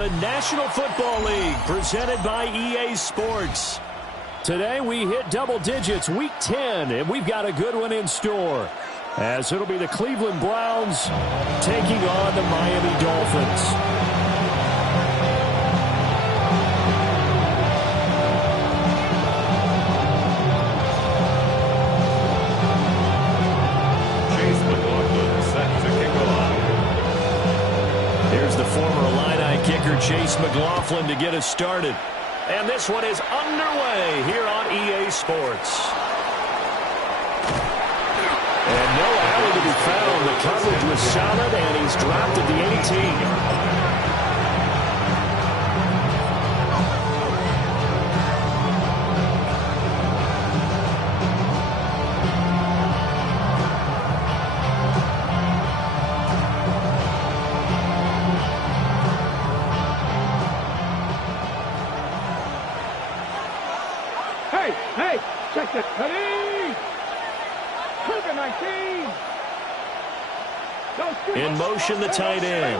The National Football League, presented by EA Sports. Today we hit double digits, week 10, and we've got a good one in store, as it'll be the Cleveland Browns taking on the Miami Dolphins. Chase McLaughlin to get us started. And this one is underway here on EA Sports. And no alley to be found. The coverage was solid, and he's dropped at the 18. Check it. Ready? Trigger 19. In motion, the tight end.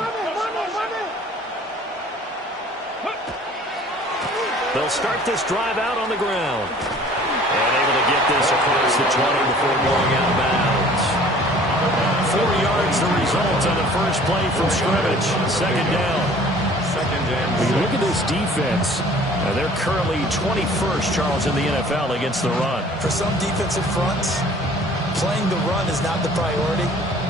They'll start this drive out on the ground. And able to get this across the 20 before going out of bounds. 4 yards the result on the first play from scrimmage. Second down. When you look at this defense, they're currently 21st, Charles, in the NFL against the run. For some defensive fronts, playing the run is not the priority.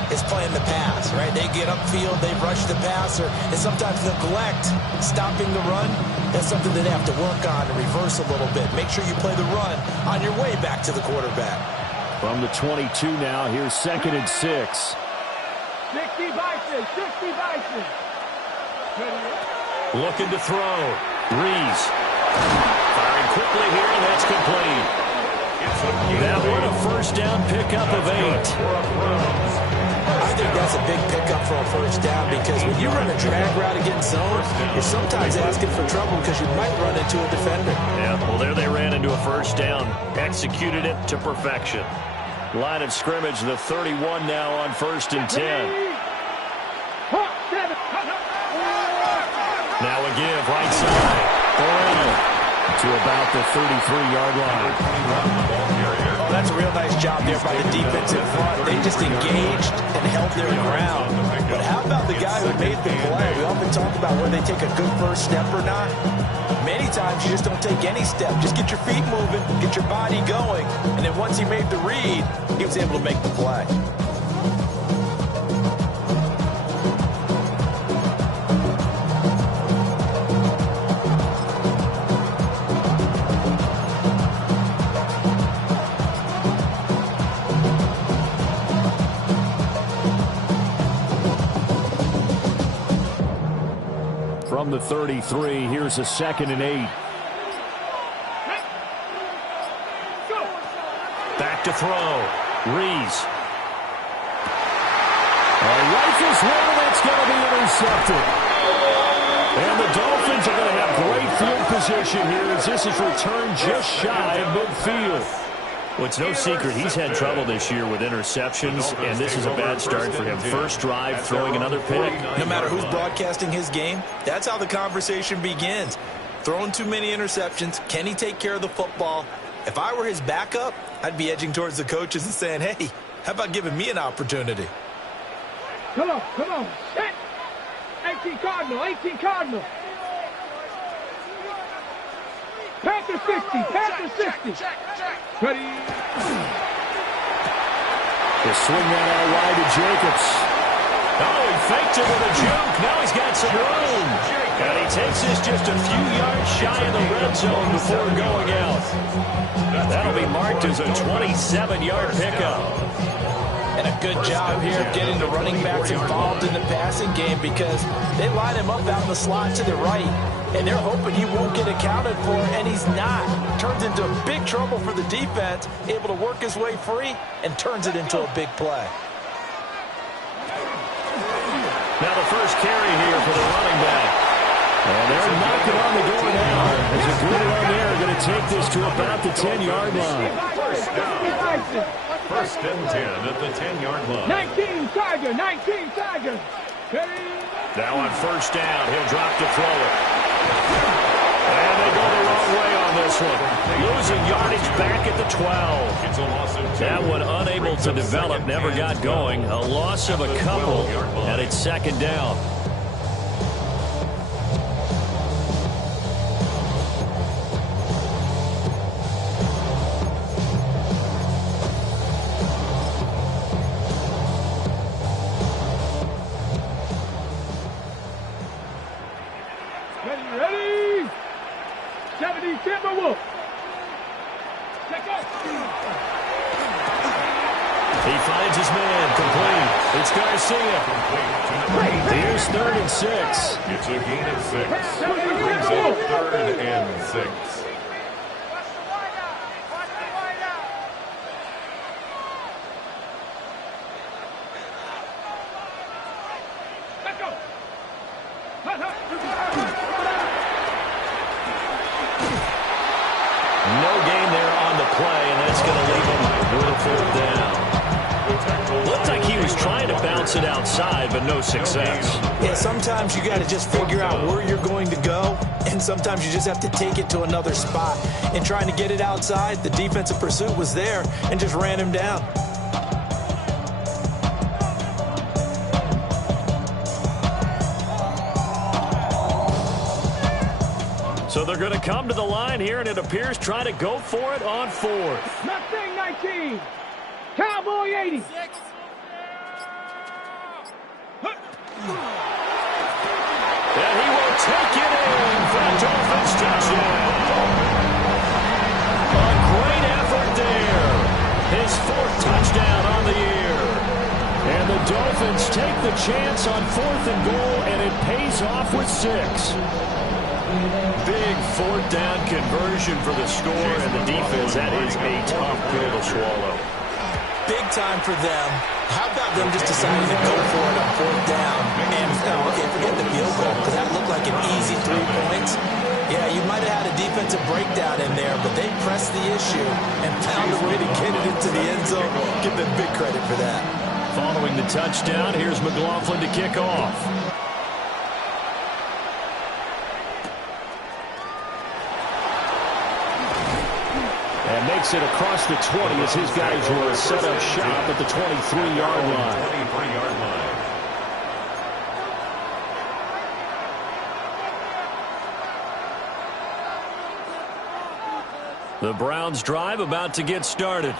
It's playing the pass, right? They get upfield, they rush the passer, and sometimes neglect stopping the run. That's something that they have to work on and reverse a little bit. Make sure you play the run on your way back to the quarterback. From the 22 now, here's 2nd and 6. 60 Bison, 60 Bison. Looking to throw. Reese. Firing quickly here, and that's complete. That one a first down pickup of 8. I think that's a big pickup for a first down because when you run a drag route against zone, you're sometimes asking for trouble because you might run into a defender. Yeah, well, there they ran into a first down. Executed it to perfection. Line of scrimmage, the 31 now on 1st and 10. Now a give, right side. To about the 33-yard line. Oh, that's a real nice job there by the defensive front. They just engaged and held their ground. But how about the guy who made the play? We often talk about whether they take a good first step or not. Many times you just don't take any step. Just get your feet moving, get your body going. And then once he made the read, he was able to make the play. From the 33, here's a 2nd and 8. Back to throw. Reese. Rifles one, that's going to be intercepted. And the Dolphins are going to have great field position here as this is returned just shy of midfield. Well, it's no secret he's had trouble this year with interceptions, and this is a bad start for him. First drive, throwing another pick. No matter who's broadcasting his game, that's how the conversation begins. Throwing too many interceptions, can he take care of the football? If I were his backup, I'd be edging towards the coaches and saying, hey, how about giving me an opportunity? Come on. Set. 18 Cardinal. Panther 60. Ready. They swing that out wide to Jacobs. Oh, he faked it with a juke. Now he's got some room. And he takes this just a few yards shy of the red zone before going out. That'll be marked as a 27-yard pickup. And a good job here of getting the running backs involved in the passing game because they line him up out in the slot to the right, and they're hoping he won't get accounted for, and he's not. Turns into big trouble for the defense, able to work his way free, and turns it into a big play. Now the first carry here for the running back. And they're knocking on the door now. There's a good run there. Going to take this to about the 10-yard line. First and 10 at the 10-yard line. 19 Tiger. Now on first down, he'll drop to throw it. And they go the wrong way on this one. Losing yardage back at the 12. That one unable to develop, never got going. A loss of a couple, and it's second down. Ready? 70 Timberwolf. Check out. He finds his man, complete. It's Garcia. Here's 3rd and 6. It's a gain of 6. Brings up 3rd and 6. Let's go. No gain there on the play, and that's going to leave him with a 4th down. Looked like he was trying to bounce it outside, but no success. Yeah, sometimes you got to just figure out where you're going to go, and sometimes you just have to take it to another spot. And trying to get it outside, the defensive pursuit was there and just ran him down. So they're going to come to the line here, and it appears trying to go for it on 4th. Mustang 19. Cowboy 80. And he will take it in for a Dolphins touchdown. A great effort there. His 4th touchdown on the year. And the Dolphins take the chance on 4th and goal, and it pays off with 6. Big 4th down conversion for the score, and the defense, that is a tough pill to swallow. Big time for them. How about them just deciding to go for it on 4th down and forget the field goal, because that looked like an easy 3 points. Yeah, you might have had a defensive breakdown in there, but they pressed the issue and found a way to get it into the end zone. Give them big credit for that. Following the touchdown, here's McLaughlin to kick off. And makes it across the 20 as his guys will set up shop at the 23-yard line. 23-yard line. The Browns drive about to get started.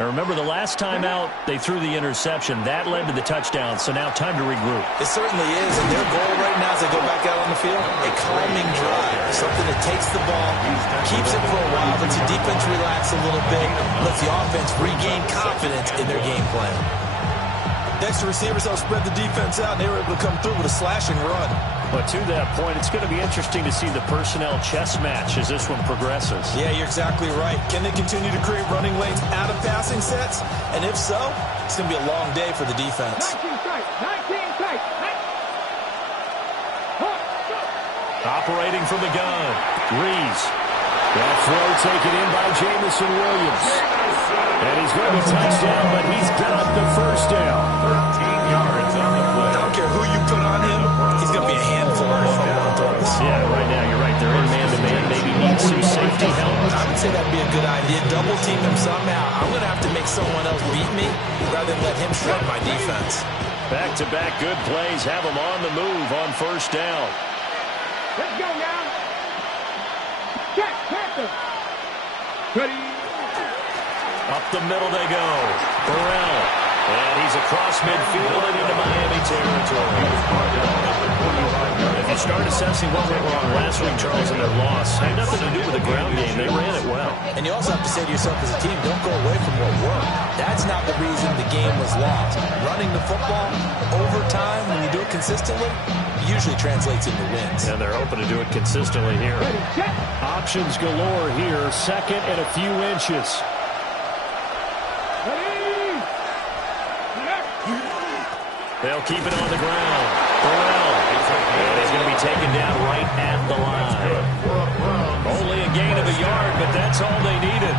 Now remember, the last time out, they threw the interception. That led to the touchdown, so now time to regroup. It certainly is, and their goal right now as they go back out on the field, a calming drive, something that takes the ball, keeps it for a while, lets the defense relax a little bit, lets the offense regain confidence in their game plan. Next, the receivers help spread the defense out, and they were able to come through with a slashing run. But to that point, it's going to be interesting to see the personnel chess match as this one progresses. Yeah, you're exactly right. Can they continue to create running lanes out of passing sets? And if so, it's going to be a long day for the defense. 19 tight. 19 tight. Operating from the gun, Reese. That throw taken in by Jamison Williams. And he's going to be touchdown, but he's got the first down. 13 yards on the play. I don't care who you put on him, he's going to be a handful of one-on-one throws. Yeah, right now, you're right. They're in man-to-man. Maybe need some safety help. I would say that'd be a good idea. Double team him somehow. I'm going to have to make someone else beat me rather than let him shred my defense. Back-to-back good plays have him on the move on first down. Let's go now. Check, Panther. Ready. Up the middle they go. Burrell. And he's across midfield and into Miami territory. If you start assessing what went wrong last week, Charles, in their loss, had nothing to do with the ground game. They ran it well. And you also have to say to yourself as a team, don't go away from what worked. That's not the reason the game was lost. Running the football over time, when you do it consistently, usually translates into wins. And they're hoping to do it consistently here. Ready, check. Options galore here. Second and a few inches. Ready. They'll keep it on the ground. Burrell. And he's going to be taken down right at the line. Only a gain of a yard, but that's all they needed.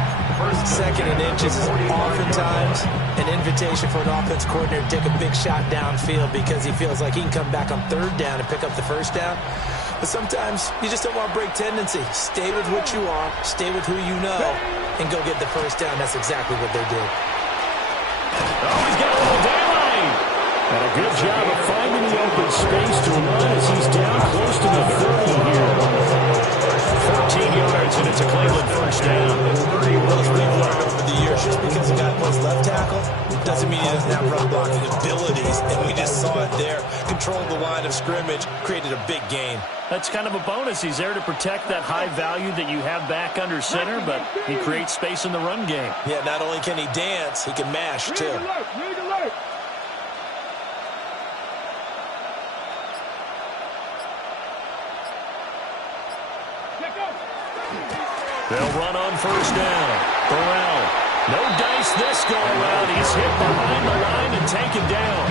second and inches is oftentimes an invitation for an offense coordinator to take a big shot downfield because he feels like he can come back on third down and pick up the first down. But sometimes you just don't want to break tendency. Stay with what you are, stay with who you know, and go get the first down. That's exactly what they did. Oh, he's got a little daylight. And a good job of finding the open space to run as he's down close to the 30 here. 14 yards, and it's a Cleveland first down. Those we've learned over the years, just because a guy plays left tackle doesn't mean he doesn't have run blocking abilities, and we just saw it there. Controlled the line of scrimmage, created a big gain. That's kind of a bonus. He's there to protect that high value that you have back under center, but he creates space in the run game. Yeah, not only can he dance, he can mash, too. Rig alert. They'll run on first down. Burrell. No dice this go around. He's hit behind the line and taken down.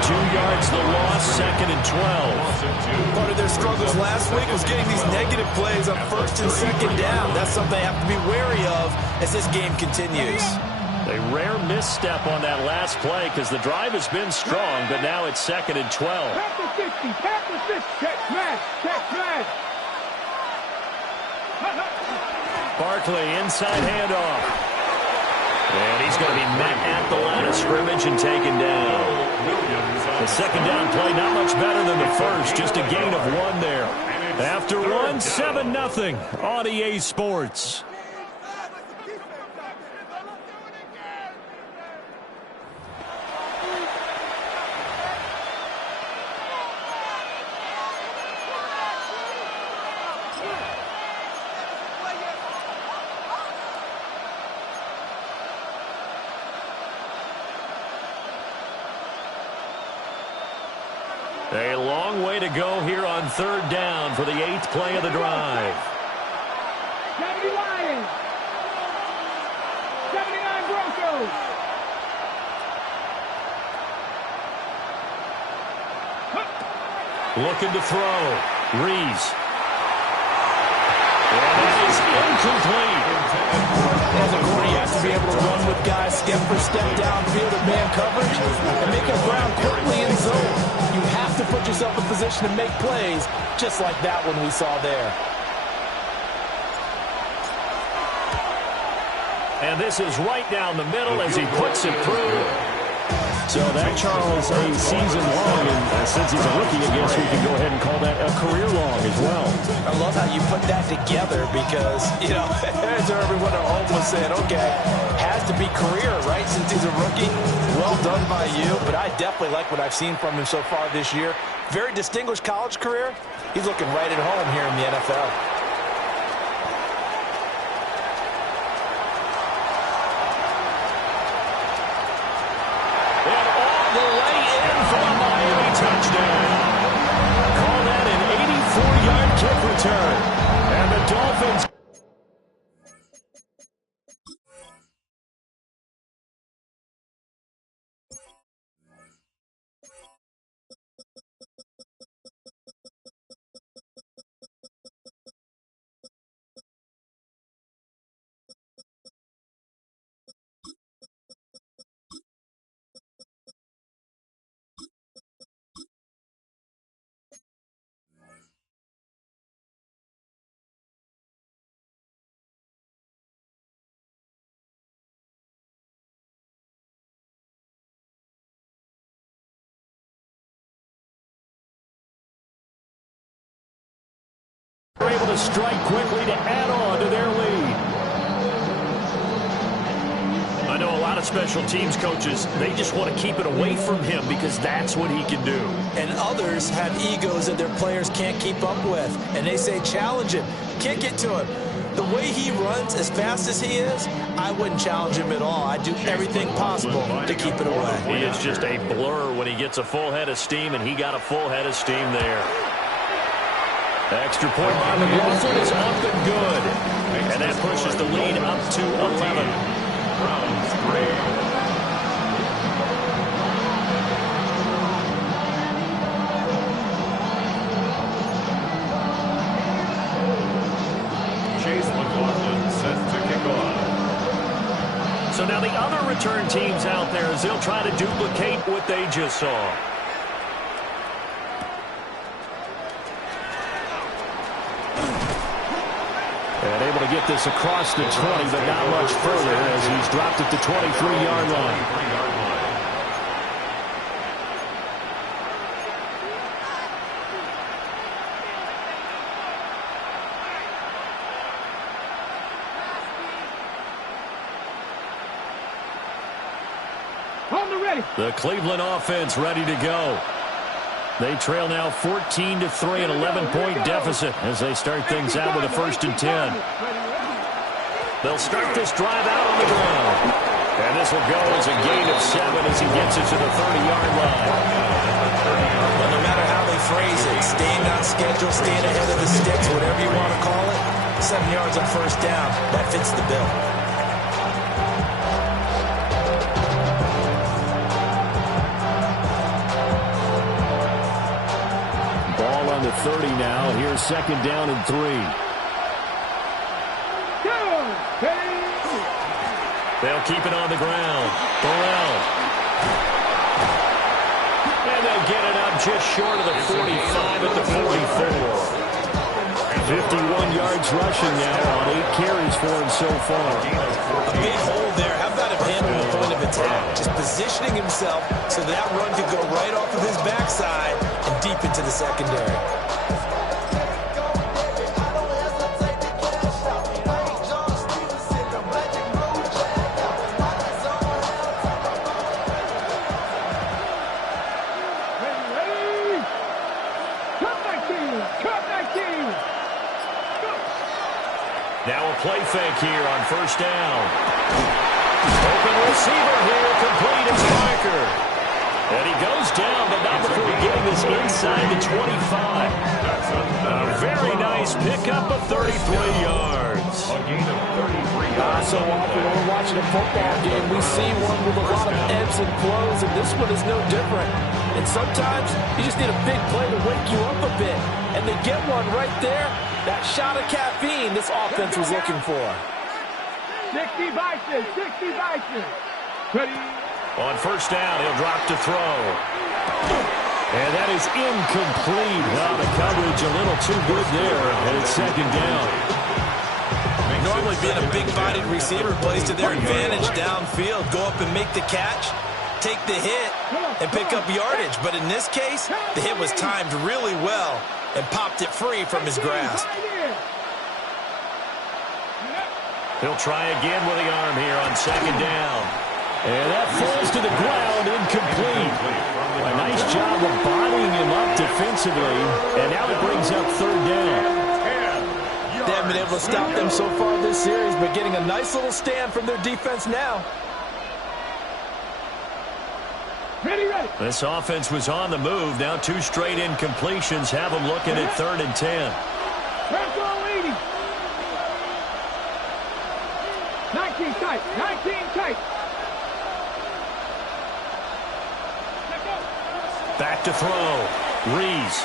2 yards the loss, second and 12. Part of their struggles last week was getting these negative plays on first and second down. That's something they have to be wary of as this game continues. A rare misstep on that last play because the drive has been strong, but now it's second and 12. Tap the 60. Tap the 60. Check smash. Check smash. Barkley, inside handoff. And he's going to be met at the line of scrimmage and taken down. The second down play, not much better than the first, just a gain of 1 there. After 1, 7-0 on EA Sports. A long way to go here on third down for the 8th play of the drive. 70 Lions. 79 Broncos. Looking to throw. Rees. And that is incomplete. As a corner, he has to be able to run with guys step for step downfield at man coverage and make up ground quickly in zone. You have to put yourself in position to make plays, just like that one we saw there. And this is right down the middle as he puts it through. So that, Charles, a season long, and since he's a rookie, I guess we can go ahead and call that a career long as well. I love how you put that together because, you know, as everyone at home was saying, okay, has to be career, right, since he's a rookie. Well done by you, but I definitely like what I've seen from him so far this year. Very distinguished college career. He's looking right at home here in the NFL. Call that an 84-yard kick return. And the Dolphins... are able to strike quickly to add on to their lead. I know a lot of special teams coaches, they just want to keep it away from him because that's what he can do. And others have egos that their players can't keep up with. And they say, challenge him, kick it to him. The way he runs as fast as he is, I wouldn't challenge him at all. I'd do everything possible to keep it away. He is just a blur when he gets a full head of steam, and he got a full head of steam there. Extra point by McLaughlin is up and good. And that pushes the lead up to 11. Browns 3. Chase McLaughlin set to kick off. So now the other return teams out there as they'll try to duplicate what they just saw. And able to get this across the 20, but not much further as he's dropped at the 23-yard line. On the ready. The Cleveland offense ready to go. They trail now 14-3, an 11-point deficit as they start things out with a 1st and 10. They'll start this drive out on the ground. And this will go as a gain of 7 as he gets it to the 30-yard line. But no matter how they phrase it, staying on schedule, staying ahead of the sticks, whatever you want to call it, 7 yards on 1st down, that fits the bill. On the 30 now. Here's 2nd down and 3. They'll keep it on the ground. Burrell. And they'll get it up just short of the 45 at the 44. 51 yards rushing now on 8 carries for him so far. A big hole there. How about him handling the point of attack? Just positioning himself so that run could go right off of his backside and deep into the secondary. Now a play fake here on 1st down. Open receiver here, complete to Parker. And he goes down, but not before getting this inside the 25. A very nice pickup of 33 yards. A gain of 33 yards. So often when we're watching a football game, we see one with a lot of ebbs and flows, and this one is no different. And sometimes you just need a big play to wake you up a bit. And they get one right there. That shot of caffeine this offense was looking for. 60 Bison, 60 Bison. Ready. On 1st down, he'll drop to throw. And that is incomplete. Well, the coverage a little too good there. And it's 2nd down. Normally being a big-bodied receiver plays to their advantage downfield. Go up and make the catch, take the hit, and pick up yardage. But in this case, the hit was timed really well and popped it free from his grasp. He'll try again with the arm here on 2nd down. And that falls to the ground, incomplete. A nice job of bodying him up defensively. And now it brings up 3rd down. They haven't been able to stop them so far this series, but getting a nice little stand from their defense now. Ready, ready. This offense was on the move. Now 2 straight incompletions have them looking at 3rd and 10. Press on 80. 19 tight, 19 tight. Back to throw. Rees.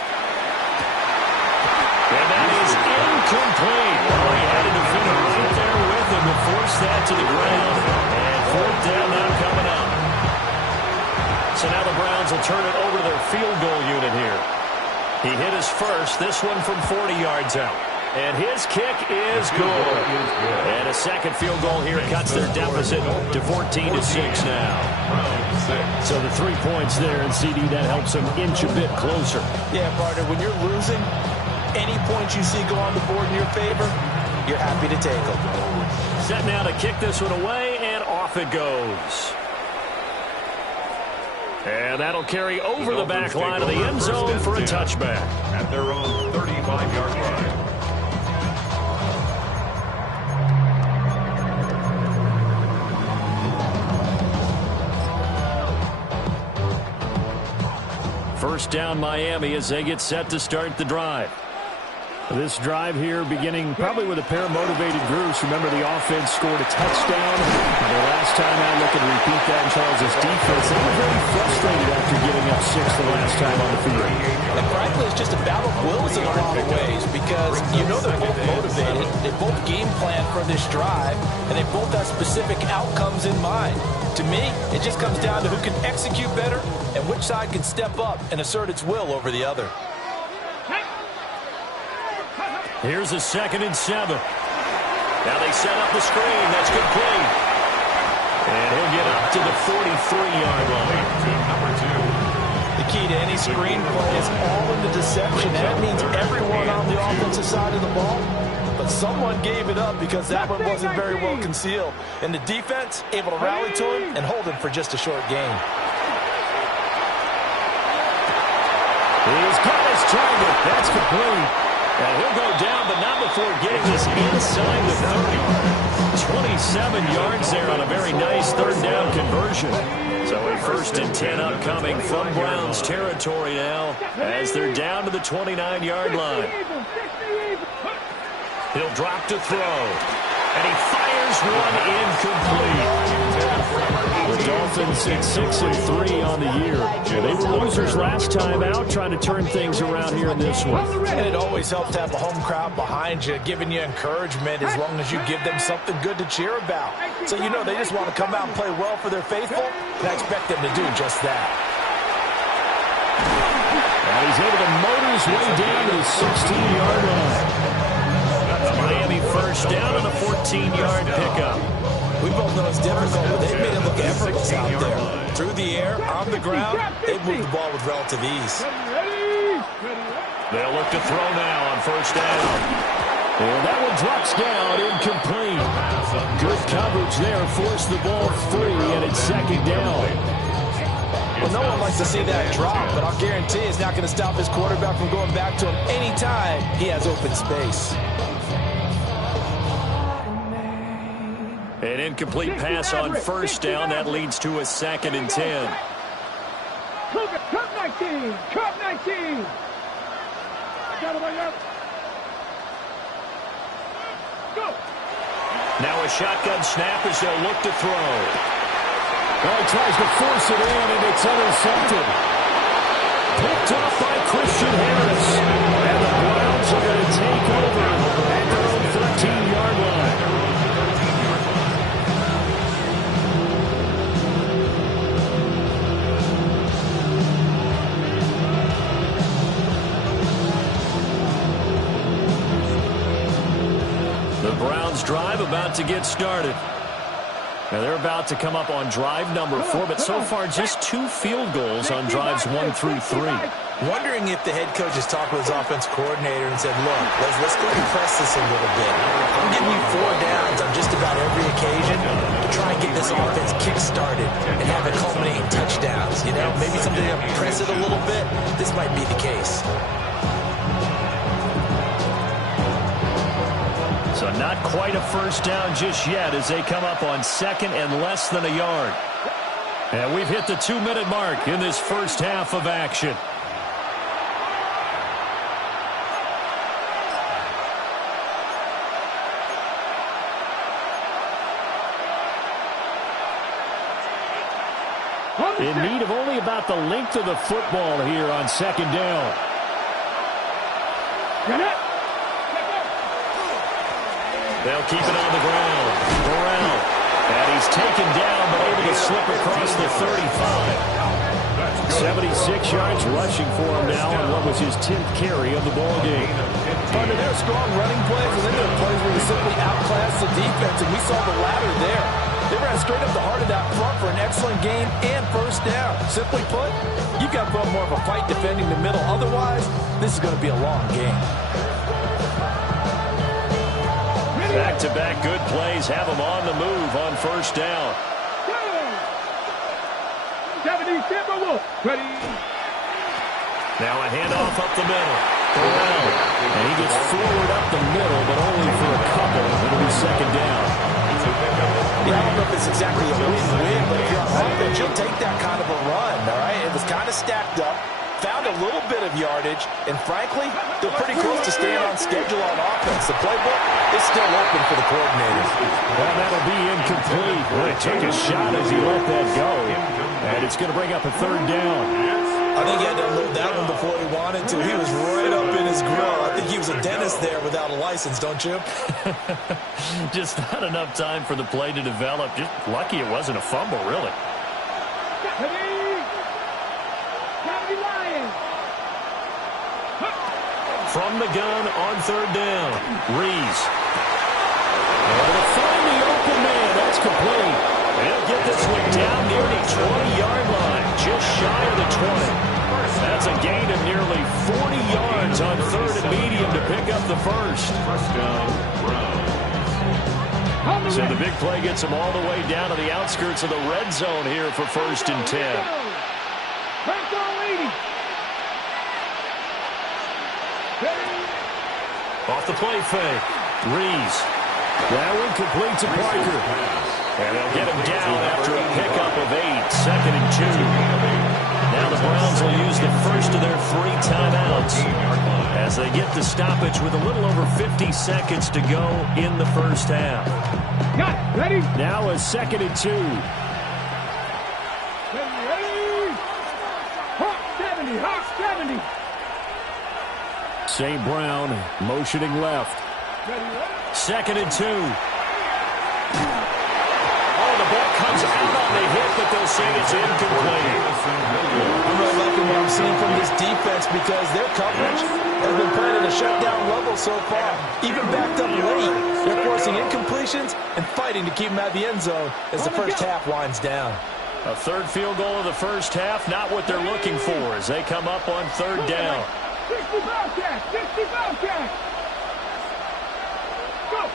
And that is incomplete. Well, he had a defender right there with him to force that to the ground. And 4th down now coming up. So now the Browns will turn it over to their field goal unit here. He hit his first, this one from 40 yards out. And his kick is good. And a 2nd field goal here cuts their deficit to 14-6 now. So the 3 points there, and CD, that helps them inch a bit closer. Yeah, partner, when you're losing, any points you see go on the board in your favor, you're happy to take them. Set now to kick this one away, and off it goes. And that'll carry over the back line of the end zone for a touchback. At their own 35-yard line. First down Miami as they get set to start the drive. This drive here beginning probably with a pair of motivated groups. Remember, the offense scored a touchdown. The last time out, looking to repeat that in Charles' defense. They were very frustrated after giving up 6 the last time on the field. And frankly, it's just a battle of wills in a lot of ways because you know they're both motivated. They both game plan for this drive, and they both have specific outcomes in mind. To me, it just comes down to who can execute better and which side can step up and assert its will over the other. Here's a 2nd and 7. Now they set up the screen. That's complete. And he'll get up to the 43-yard line. The key to any screen play is all in the deception. That means everyone on the offensive side of the ball. But someone gave it up because that one wasn't very well concealed. And the defense able to rally to him and hold him for just a short gain. He's got his target. That's complete. And he'll go down, but not before getting this inside the 30. 27 yards there on a very nice 3rd down conversion. So a 1st and 10 upcoming from Browns territory now as they're down to the 29-yard line. He'll drop to throw. And he fires one incomplete. The Dolphins at 6-3 on the year. They were losers last time out, trying to turn things around here in this one. And it always helps to have a home crowd behind you, giving you encouragement as long as you give them something good to cheer about. So you know they just want to come out and play well for their faithful, and I expect them to do just that. And he's able to motor his way down to the 16-yard line. Miami 1st down on a 14-yard pickup. We both know it's difficult, but they've made it look effortless out there. Through the air, on the ground, they've moved the ball with relative ease. They'll look to throw now on 1st down. And that one drops down, incomplete. Good coverage there, forced the ball free, and it's 2nd down. Well, no one likes to see that drop, but I'll guarantee it's not going to stop his quarterback from going back to him anytime he has open space. An incomplete pass on 1st down. That leads to a 2nd and 10. Cup 19! Cup 19! Go! Now a shotgun snap as they'll look to throw. Well, he tries to force it in, and it's intercepted. Picked off by Christian Harris. And the Browns are going to take over at their own 13-yard line. The Browns drive about to get started. Now they're about to come up on drive number 4, but so far just 2 field goals on drives 1 through 3. Wondering if the head coach has talked with his offense coordinator and said, look, let's go and press this a little bit. I'm giving you 4 downs on just about every occasion to try and get this offense kick-started and have it culminate in touchdowns. You know, maybe something to press it a little bit. This might be the case. So not quite a 1st down just yet as they come up on 2nd and less than a yard. And we've hit the 2-minute mark in this first half of action. In need of only about the length of the football here on 2nd down. They'll keep it on the ground. Burrell. And he's taken down, but able to slip across the 35. 76 yards rushing for him now on what was his 10th carry of the ball game. Under their strong running plays, and then there are plays where they simply outclass the defense, and we saw the latter there. They ran straight up the heart of that front for an excellent game and 1st down. Simply put, you've got to put more of a fight defending the middle. Otherwise, this is going to be a long game. Back-to-back good plays have them on the move on 1st down. Ready. Now a handoff up the middle. Burrell. And he gets forward up the middle, but only for a couple. It'll be 2nd down. Yeah, I don't know if it's exactly a win-win, but if you're on offense, you'll take that kind of a run, all right? It was kind of stacked up. Found a little bit of yardage, and frankly, they're pretty close to staying on schedule on offense. The playbook is still open for the coordinators. Well, that'll be incomplete. Well, he took a shot as he let that go, and it's going to bring up a 3rd down. I think he had to unload that one before he wanted to. He was right up in his grill. I think he was a dentist there without a license, don't you? Just not enough time for the play to develop. Just lucky it wasn't a fumble, really. From the gun on third down, Rees. Able to find the open man. That's complete. They'll get this one down near the 20-yard line, just shy of the 20. That's a gain of nearly 40 yards on third and medium to pick up the first. First down, Browns. So the big play gets them all the way down to the outskirts of the red zone here for 1st and 10. Off the play fake. Rees. That one complete to Parker. And they'll get him down after a pickup of 8. 2nd and 2. Now the Browns will use the first of their 3 timeouts as they get the stoppage with a little over 50 seconds to go in the first half. Got it. Ready? Now a 2nd and 2. Ready? Hawk 70. Hawk 70. St. Brown motioning left. 2nd and 2. Oh, the ball comes out on the hit, but they'll say it's incomplete. I'm really liking what I'm seeing from this defense because their coverage has been playing at a shutdown level so far. Even backed up late, they're forcing incompletions and fighting to keep them at the end zone as the first half winds down. A third field goal of the first half, not what they're looking for as they come up on third down. 60 Bobcats! 60 Bobcats! Go!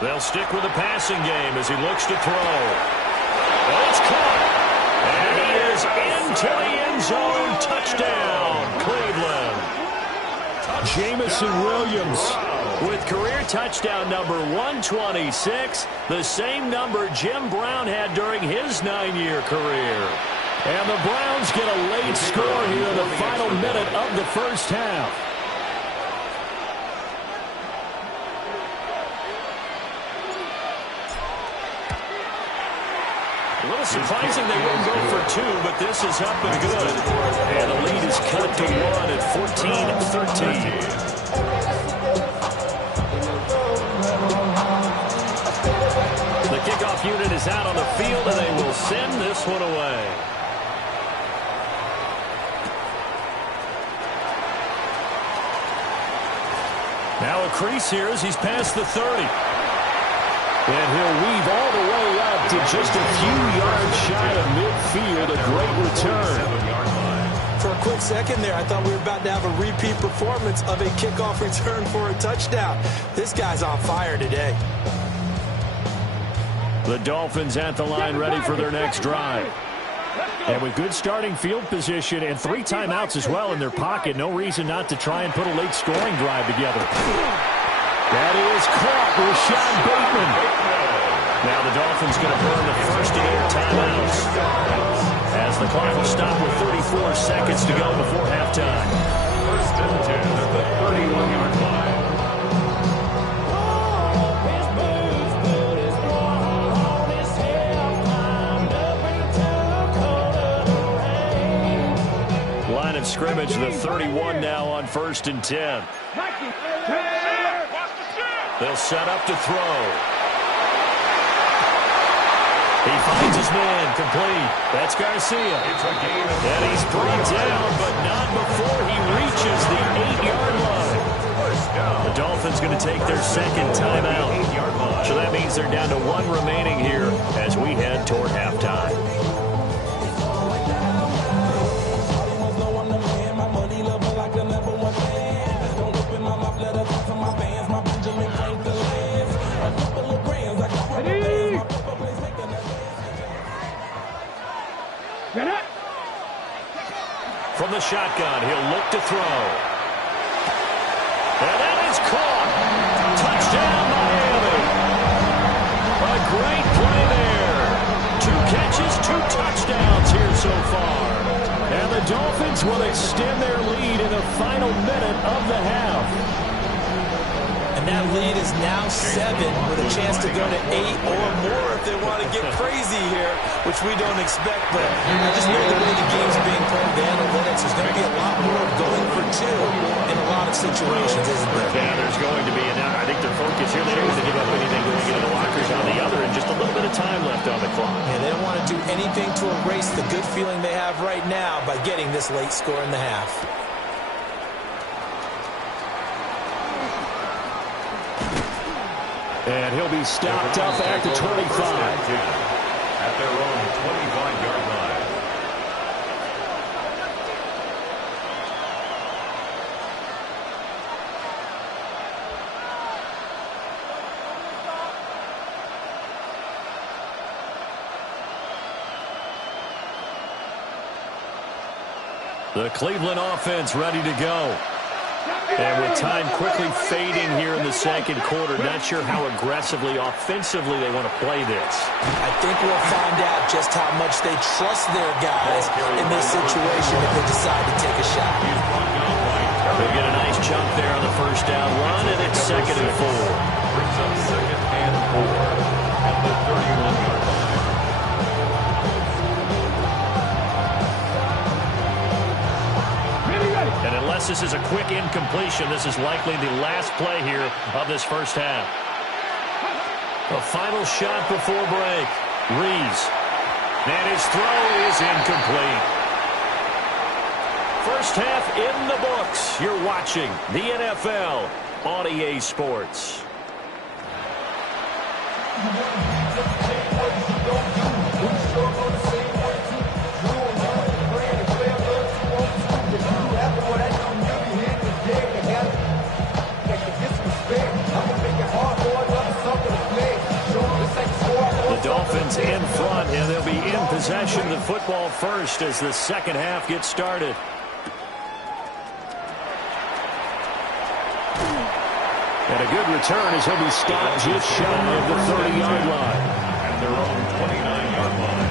They'll stick with the passing game as he looks to throw. Well, it's caught. And he is into the end zone. Touchdown, Cleveland. Jamison Williams with career touchdown number 126, the same number Jim Brown had during his 9-year career. And the Browns get a late score here in the final minute of the first half. A little surprising they wouldn't go for 2, but this is up and good. And the lead is cut to 1 at 14-13. The kickoff unit is out on the field, and they will send this one away. Now a crease here as he's past the 30. And he'll weave all the way up to just a few yards shy of midfield. A great return. For a quick second there, I thought we were about to have a repeat performance of a kickoff return for a touchdown. This guy's on fire today. The Dolphins at the line ready for their next drive. And with good starting field position and 3 timeouts as well in their pocket, no reason not to try and put a late scoring drive together. That is caught with Sean Bateman. Now the Dolphins going to burn the first of their timeouts as the clock will stop with 34 seconds to go before halftime. 1st and 10 at the 31-yard line. Line of scrimmage, the 31 now on 1st and 10. They'll set up to throw. He finds his man, complete. That's Garcia. And he's brought down, but not before he reaches the 8-yard line. The Dolphins going to take their second timeout. So that means they're down to 1 remaining here as we head toward halftime. From the shotgun, he'll look to throw. And that is caught. Touchdown, Miami. A great play there. 2 catches, 2 touchdowns here so far. And the Dolphins will extend their lead in the final minute of the half. And And that lead is now 7 with a chance to go to 8 or more if they want to get crazy here, which we don't expect. But I just know the way the game's being played, the analytics, there's going to be a lot more going for 2 in a lot of situations, isn't there? Yeah, there's going to be. And I think their focus here, they don't want to give up anything going into the lockers on the other, and just a little bit of time left on the clock. Yeah, they don't want to do anything to erase the good feeling they have right now by getting this late score in the half. And he'll be stopped up at the 25. At their own 25-yard line. The Cleveland offense ready to go. And with time quickly fading here in the second quarter, not sure how aggressively, offensively they want to play this. I think we'll find out just how much they trust their guys in this situation if they decide to take a shot. They'll get a nice jump there on the first down run, and it's 2nd and 4. Brings up 2nd and 4 at the 31-yard line. And unless this is a quick incompletion, this is likely the last play here of this first half. A final shot before break. Rees. And his throw is incomplete. First half in the books. You're watching the NFL on EA Sports. Dolphins in front, and they'll be in possession of the football first as the second half gets started. And a good return as he'll be stopped just shy of the 30-yard line. At their own 29-yard line.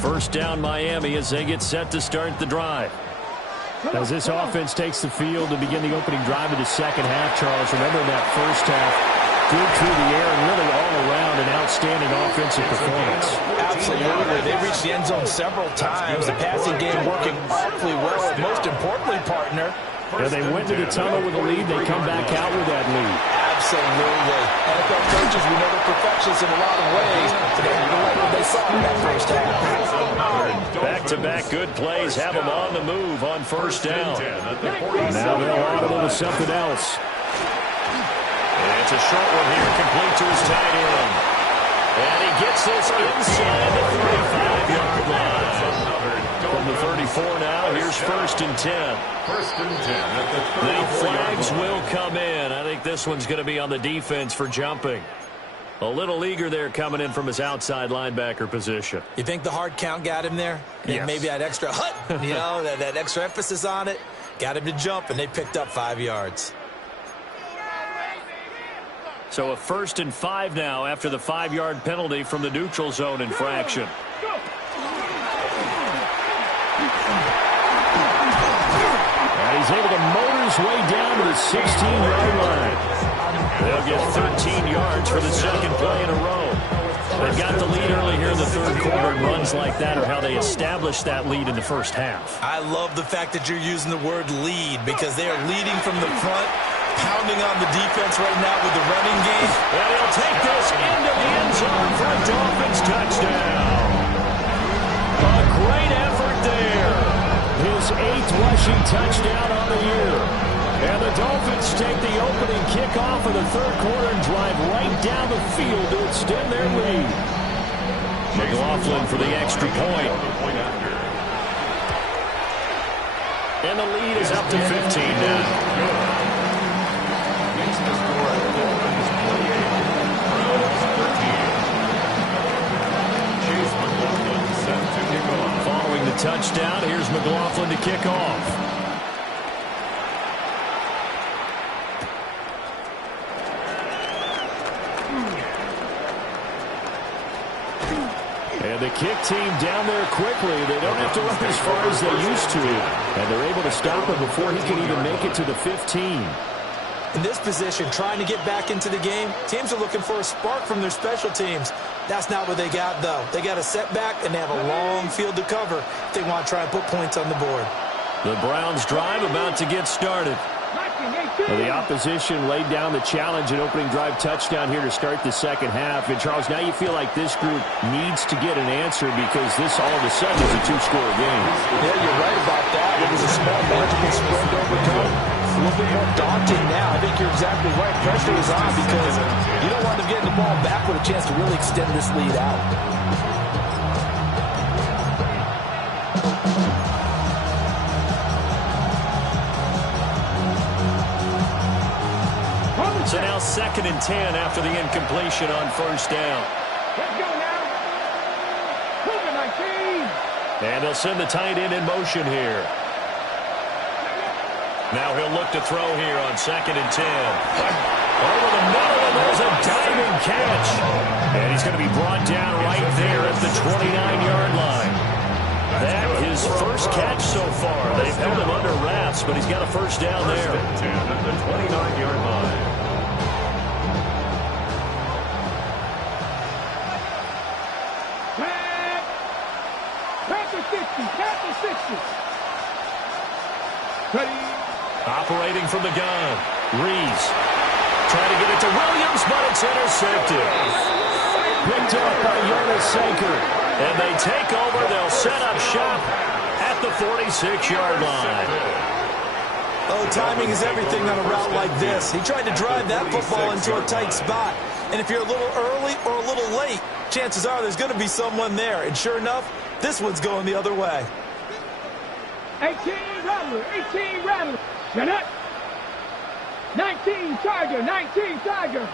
First down Miami as they get set to start the drive. As this offense takes the field to begin the opening drive of the second half, Charles, remember in that first half, good through the air and really all around an outstanding offensive performance. Absolutely. They reached the end zone several times. The passing game working awfully well. And most importantly, partner, and they went to the tunnel with a lead. They come back out with that lead. Absolutely. NFL coaches, we know they're perfectionists in a lot of ways. But they had to like what they saw in that first half. Back-to-back good plays have them on the move on first down. Now they'll audible to something else. And it's a short one here, complete to his tight end. And he gets this inside the 35-yard line. From the 34 now, here's 1st and 10. 1st and 10 at the 34-yard line. The flags will come in. I think this one's going to be on the defense for jumping. A little eager there coming in from his outside linebacker position. You think the hard count got him there? Yes. Maybe that extra hut, you know, that extra emphasis on it. Got him to jump, and they picked up 5 yards. So a 1st and 5 now after the 5-yard penalty from the neutral zone infraction. And he's able to motor his way down to the 16-yard line. They'll get 13 yards for the second play in a row. They've got the lead early here in the third quarter, and runs like that are how they established that lead in the first half. I love the fact that you're using the word lead because they are leading from the front, pounding on the defense right now with the running game. And he'll take this into the end zone for a Dolphins touchdown. A great effort there. His 8th rushing touchdown on the year. And the Dolphins take the opening kickoff of the third quarter and drive right down the field to extend their lead. McLaughlin for the extra point. And the lead is up to 15 now. Makes the score at Dolphins 28. Chase McLaughlin set to kick off. Following the touchdown, here's McLaughlin to kick off. And the kick team down there quickly. They don't have to run as far as they used to. And they're able to stop him before he can even make it to the 15. In this position, trying to get back into the game, teams are looking for a spark from their special teams. That's not what they got, though. They got a setback, and they have a long field to cover if they want to try and put points on the board. The Browns drive about to get started. Well, the opposition laid down the challenge and opening drive touchdown here to start the second half. And, Charles, now you feel like this group needs to get an answer because this all of a sudden is a two-score game. Yeah, you're right about that. It was a small manageable spread to overcome. A little bit more daunting now. I think you're exactly right. Pressure is on because you don't want them getting the ball back with a chance to really extend this lead out. So now 2nd and 10 after the incompletion on first down. Let's go now. Move it, 19. And they'll send the tight end in motion here. Now he'll look to throw here on 2nd and 10. Over the middle, and there's a diving catch. And he's going to be brought down right there at the 29-yard line. That is first catch so far. They've held him under wraps, but he's got a first down there. 10 at the 29-yard line. Operating from the gun. Reese trying to get it to Williams, but it's intercepted. Picked up by Jonas Sanker. And they take over. They'll set up shop at the 46-yard line. Oh, timing is everything on a route like this. He tried to drive that football into a tight spot. And if you're a little early or a little late, chances are there's going to be someone there. And sure enough, this one's going the other way. 18 Rattler, 18 Rattler. Shut up. 19 Tiger, 19 Tiger.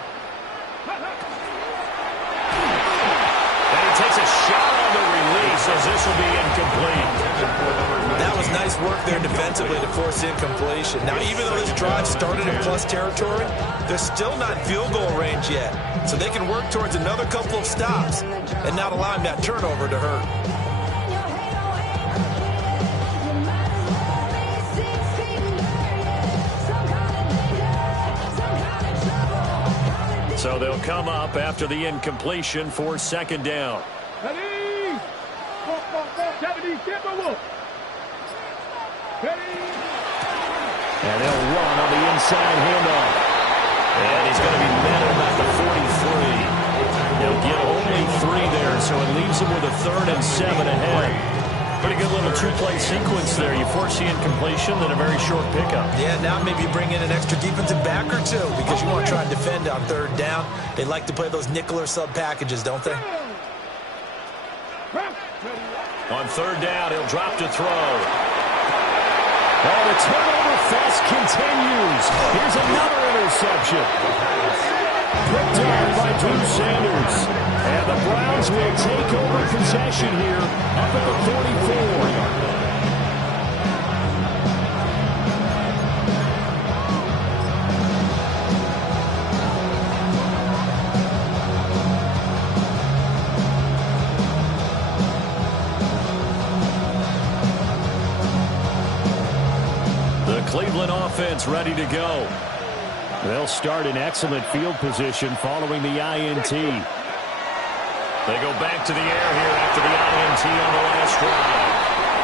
And he takes a shot on the release as this will be incomplete. That was nice work there defensively to force incompletion. Now, even though this drive started in plus territory, they're still not in field goal range yet. So they can work towards another couple of stops and not allowing that turnover to hurt. So they'll come up after the incompletion for 2nd down. Ready? 70 Timberwolf. Ready? And they'll run on the inside handoff. And he's going to be met at about the 43. He'll get only 3 there, so it leaves him with a 3rd and 7 ahead. Pretty good little two-play sequence there. You force the incompletion, then a very short pickup. Yeah, now maybe you bring in an extra defensive back or two because you want to try and defend on 3rd down. They like to play those nickel or sub packages, don't they? On 3rd down, he'll drop to throw. Oh, the turnover fest continues. Here's another interception. Picked up by Drew Sanders. And the Browns will take over possession here up at the 44. The Cleveland offense ready to go. They'll start in excellent field position following the INT. They go back to the air here after the INT on the last drive.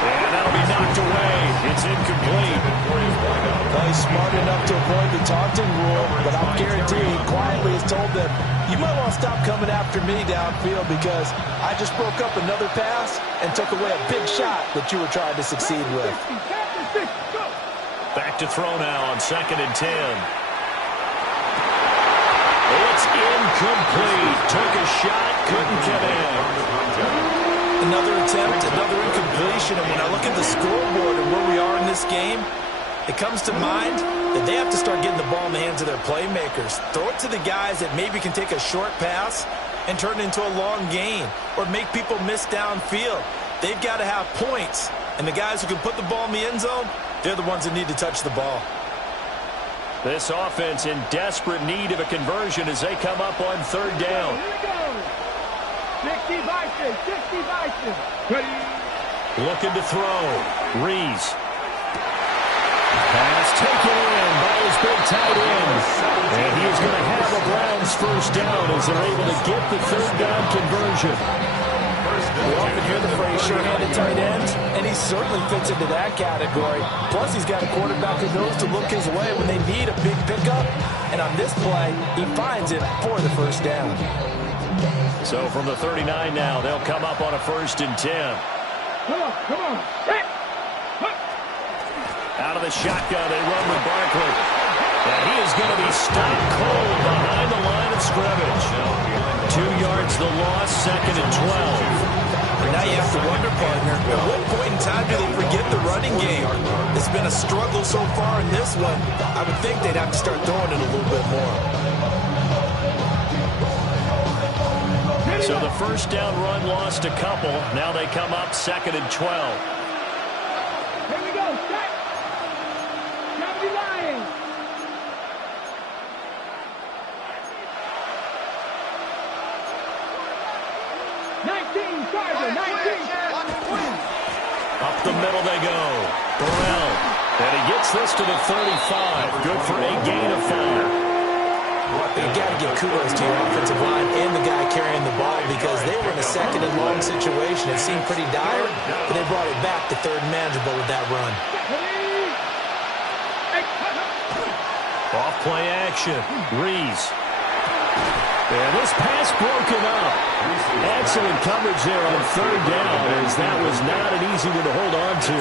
And that'll be knocked away. It's incomplete. Well, he's smart enough to avoid the taunting rule, but I'm guaranteed quietly has told them, you might want to stop coming after me downfield because I just broke up another pass and took away a big shot that you were trying to succeed with. Back to throw now on 2nd and 10. It's incomplete. Took a shot, couldn't get in. Another attempt, another incompletion. And when I look at the scoreboard and where we are in this game, it comes to mind that they have to start getting the ball in the hands of their playmakers. Throw it to the guys that maybe can take a short pass and turn it into a long gain or make people miss downfield. They've got to have points. And the guys who can put the ball in the end zone, they're the ones that need to touch the ball. This offense in desperate need of a conversion as they come up on 3rd down. Here we go. 6 60 vices, 60 vices. Ready? Looking to throw. Reese. Pass taken in by his big tight end. And he is going to have a Browns first down as they're able to get the third down conversion. We often hear the phrase sure-handed tight ends, and he certainly fits into that category. Plus, he's got a quarterback who knows to look his way when they need a big pickup. And on this play, he finds it for the first down. So from the 39 now, they'll come up on a 1st and 10. Come on. Out of the shotgun, they run with Barkley. And he is going to be stopped cold behind the line of scrimmage. 2 yards the loss, 2nd and 12. And now you have to wonder, partner, at what point in time do they forget the running game? It's been a struggle so far in this one. I would think they'd have to start throwing it a little bit more. So the first down run lost a couple. Now they come up 2nd and 12. Here we go, set. 79. Up the middle they go. Burrell. And he gets this to the 35. Good for a gain of 5. You got to give kudos to your offensive line and the guy carrying the ball because they were in a 2nd and long situation. It seemed pretty dire, but they brought it back to 3rd and manageable with that run. Off play action. Reese. And this pass broken up. Excellent coverage there on 3rd down as that was not an easy one to hold on to.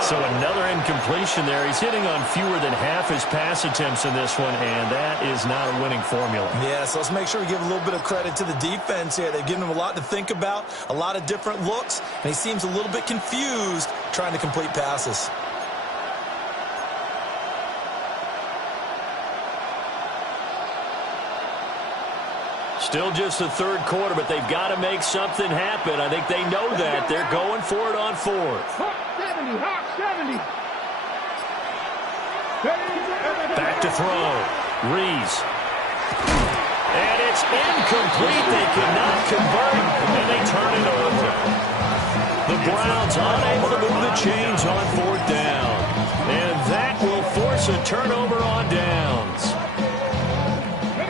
So another incompletion there. He's hitting on fewer than half his pass attempts in this one, and that is not a winning formula. Yeah, so let's make sure we give a little bit of credit to the defense here. They've given him a lot to think about, a lot of different looks, and he seems a little bit confused trying to complete passes. Still just the 3rd quarter, but they've got to make something happen. I think they know that. They're going for it on 4th. Hawk 70, Hawk 70. Back to throw. Reese. And it's incomplete. They cannot convert, and they turn it over. The Browns unable to move the chains on 4th down. And that will force a turnover on downs.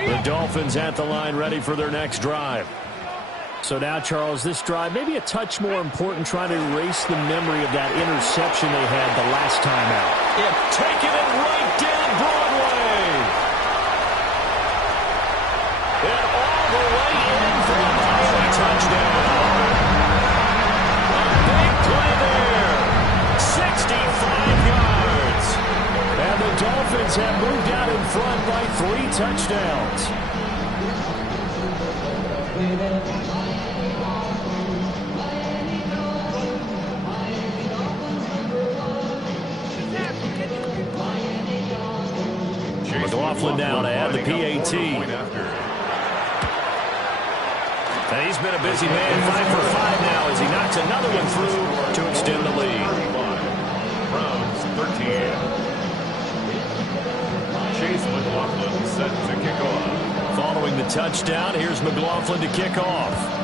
The Dolphins at the line ready for their next drive. So now, Charles, this drive maybe a touch more important, trying to erase the memory of that interception they had the last time out. Yeah, taking it right down Broadway. And all the way in for the Miami touchdown. A big play there. 65 yards. And the Dolphins have moved out in front by 3 touchdowns. McLaughlin now to add the PAT. And he's been a busy man, 5 for 5 now as he knocks another one through to extend the lead. Browns 13. Chase McLaughlin set to kick off. Following the touchdown, here's McLaughlin to kick off.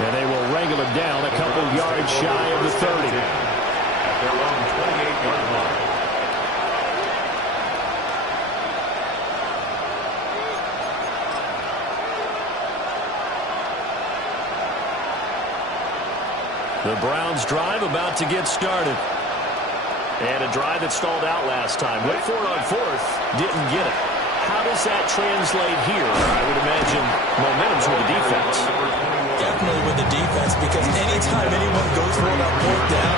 And they will wrangle it down a couple yards shy of the 30. At their own 28-yard line. The Browns drive about to get started. And a drive that stalled out last time. Went for it on 4th, didn't get it. How does that translate here? I would imagine momentum's with the defense. Definitely with the defense, because anytime anyone goes for it on 4th down,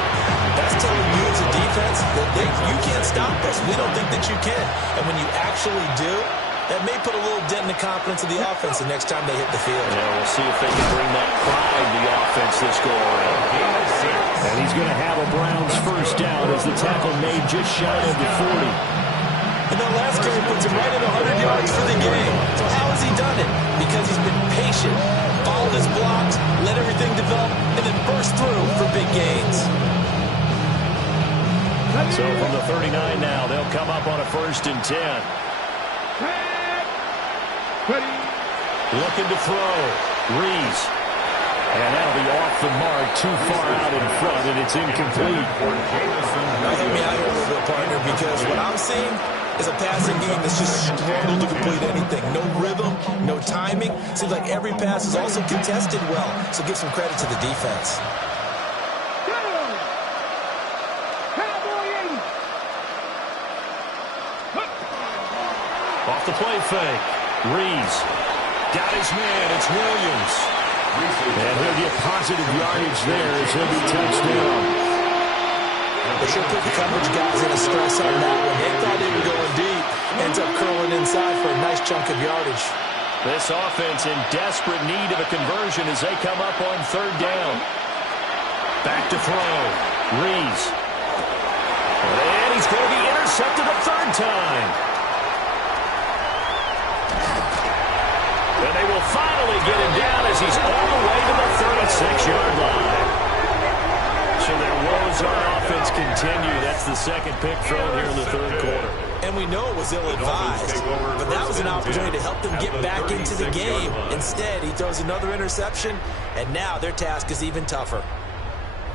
that's telling you as a defense that you can't stop us. We don't think that you can. And when you actually do, that may put a little dent in the confidence of the offense the next time they hit the field. Yeah, we'll see if they can bring that pride to the offense this go around. And he's going to have a Browns first down as the tackle made just shy of the 40. And that last carry puts him right at 100 yards for the game. So how has he done it? Because he's been patient, followed his blocks, let everything develop, and then burst through for big gains. So from the 39 now, they'll come up on a 1st and 10. Looking to throw. Reese. And that'll be off the mark, too far out in front, and it's incomplete. Now, help me out here a little bit, partner, because what I'm seeing is a passing game that's just struggled to complete anything. No rhythm, no timing. Seems like every pass is also contested well, so give some credit to the defense. Off the play fake. Reese. Got his man. It's Williams. And he'll get positive yardage there as he'll be touched down. They sure put the coverage guys in a stress on that one. They thought they were going deep. Ends up curling inside for a nice chunk of yardage. This offense in desperate need of a conversion as they come up on 3rd down. Back to throw. Reese. And he's going to be intercepted a 3rd time. And they will finally get him down as he's all the way to the 36-yard line. So their woes on offense continue. That's the 2nd pick thrown here in the 3rd quarter. And we know it was ill-advised, but that was an opportunity to help them get back into the game. Instead, he throws another interception, and now their task is even tougher.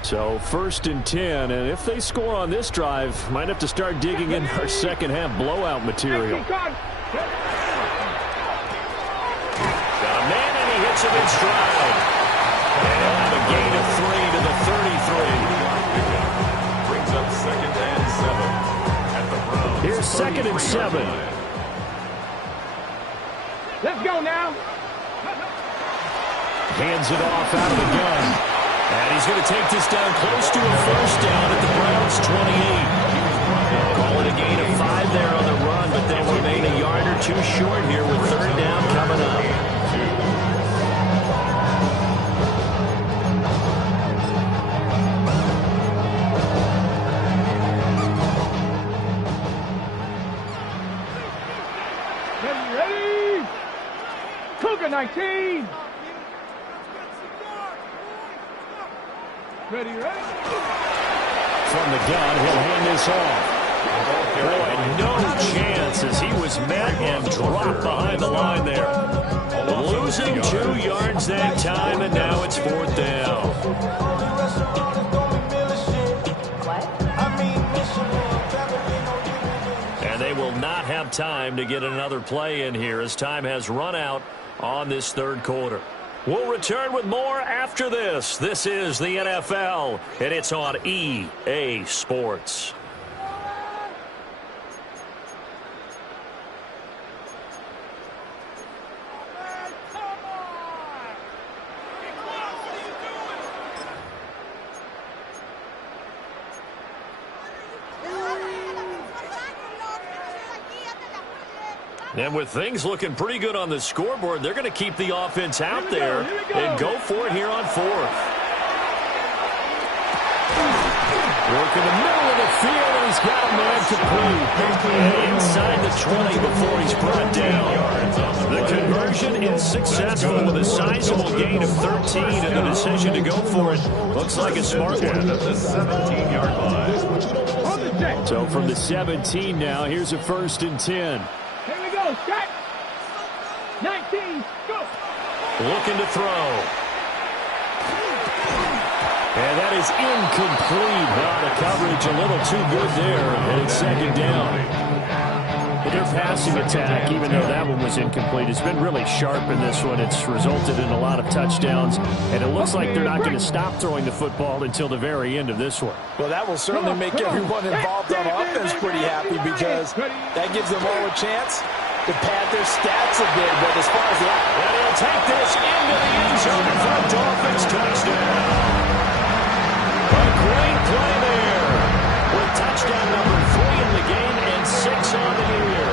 So 1st and 10, and if they score on this drive, might have to start digging in our second-half blowout material. Got a man, and he hits him in stride. And he'll have a gain of 3 to the 33. Brings up 2nd and 7 at the Browns. Here's 2nd and 7. Let's go now. Hands it off out of the gun. And he's going to take this down close to a 1st down at the Browns' 28. Call it a gain of 5 there on the run, but they'll remain a yard or 2 short here with 3rd down coming up. Ready? Cougar 19. Ready? From the gun, he'll hand this off. Boy, no chance as he was met and dropped behind the line there. Losing 2 yards that time, and now it's 4th down. And they will not have time to get another play in here as time has run out on this 3rd quarter. We'll return with more after this. This is the NFL, and it's on EA Sports. And with things looking pretty good on the scoreboard, they're going to keep the offense out there and go for it here on 4th. Work in the middle of the field, and he's got a man complete. Inside the 20 before he's brought down. The conversion is successful with a sizable gain of 13, and the decision to go for it looks like a smart one. At the 17-yard line. So from the 17 now, here's a 1st and 10. Here we go. Set. 19. Go. Looking to throw. And that is incomplete. Well, the coverage a little too good there, and it's 2nd down. But their passing attack, even though that one was incomplete, has been really sharp in this one. It's resulted in a lot of touchdowns, and it looks like they're not going to stop throwing the football until the very end of this one. Well, that will certainly make everyone involved on offense pretty happy because that gives them all a chance to pad their stats a bit. But as far as that, and he'll take this into the end zone for a Dolphins touchdown. A great play there with touchdown number 3 in the game and 6 on the year.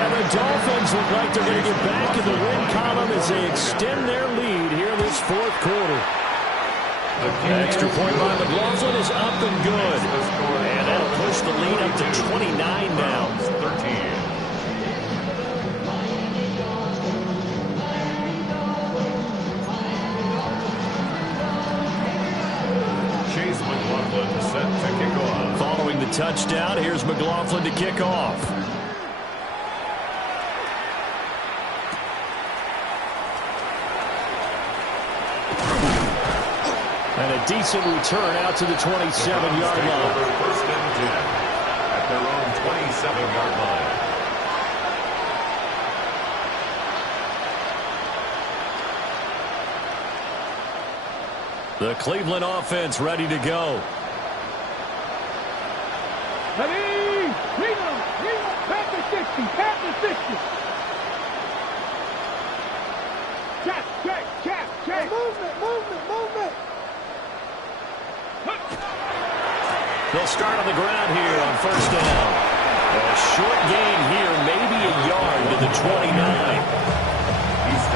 And the Dolphins look like they're going to get back in the win column as they extend their lead here in this 4th quarter. The extra point by McLaughlin is up and good. And that'll push the lead up to 29 now. 13. Following the touchdown. Here's McLaughlin to kick off. And a decent return out to the 27-yard line. First and 10 at their own 27-yard line. The Cleveland offense ready to go. Ready! Cleveland! Back to 60! Back to 60! Check! Movement! They'll start on the ground here on first down. A short gain here, maybe a yard to the 29.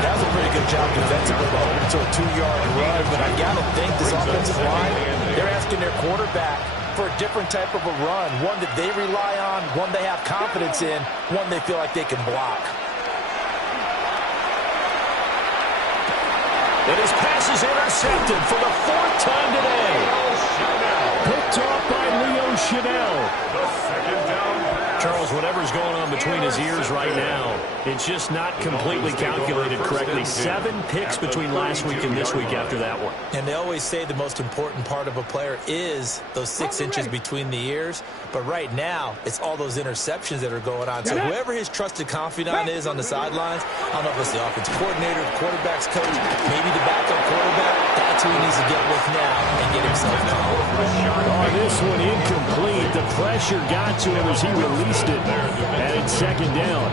That was a pretty good job defensively to hold him to a 2-yard run, but I got to think this offensive line, they're asking their quarterback for a different type of a run, one that they rely on, one they have confidence in, one they feel like they can block. And his pass is intercepted for the 4th time today. Picked off by Leo Chanel. The second down pass. Charles, whatever's going on between his ears right now, it's just not completely calculated correctly. 7 picks between last week and this week after that one. And they always say the most important part of a player is those 6 inches between the ears. But right now, it's all those interceptions that are going on. So whoever his trusted confidant is on the sidelines, I don't know if it's the offensive coordinator, the quarterback's coach, maybe the backup quarterback, that's who he needs to get with now and get himself calm. Oh, this one incomplete. The pressure got to him as he released it. And it's second down.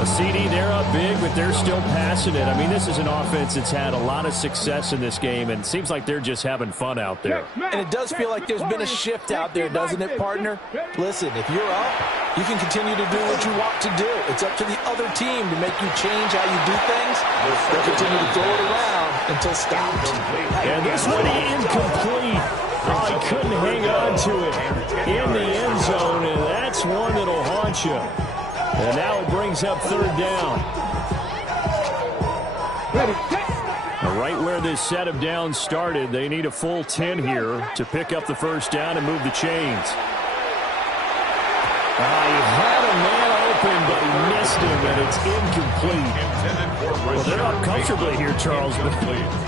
A CD, they're up big, but they're still passing it. I mean, this is an offense that's had a lot of success in this game, and it seems like they're just having fun out there. And it does feel like there's been a shift out there, doesn't it, partner? Listen, if you're up, you can continue to do what you want to do. It's up to the other team to make you change how you do things. They'll continue to throw it around until stopped. And this one incomplete. Oh, he couldn't hang on to it in the end zone, and that's one that'll haunt you. And now it brings up 3rd down. Right where this set of downs started, they need a full 10 here to pick up the first down and move the chains. He had a man open, but he missed him, and it's incomplete. Well, they're up comfortably here, Charles, but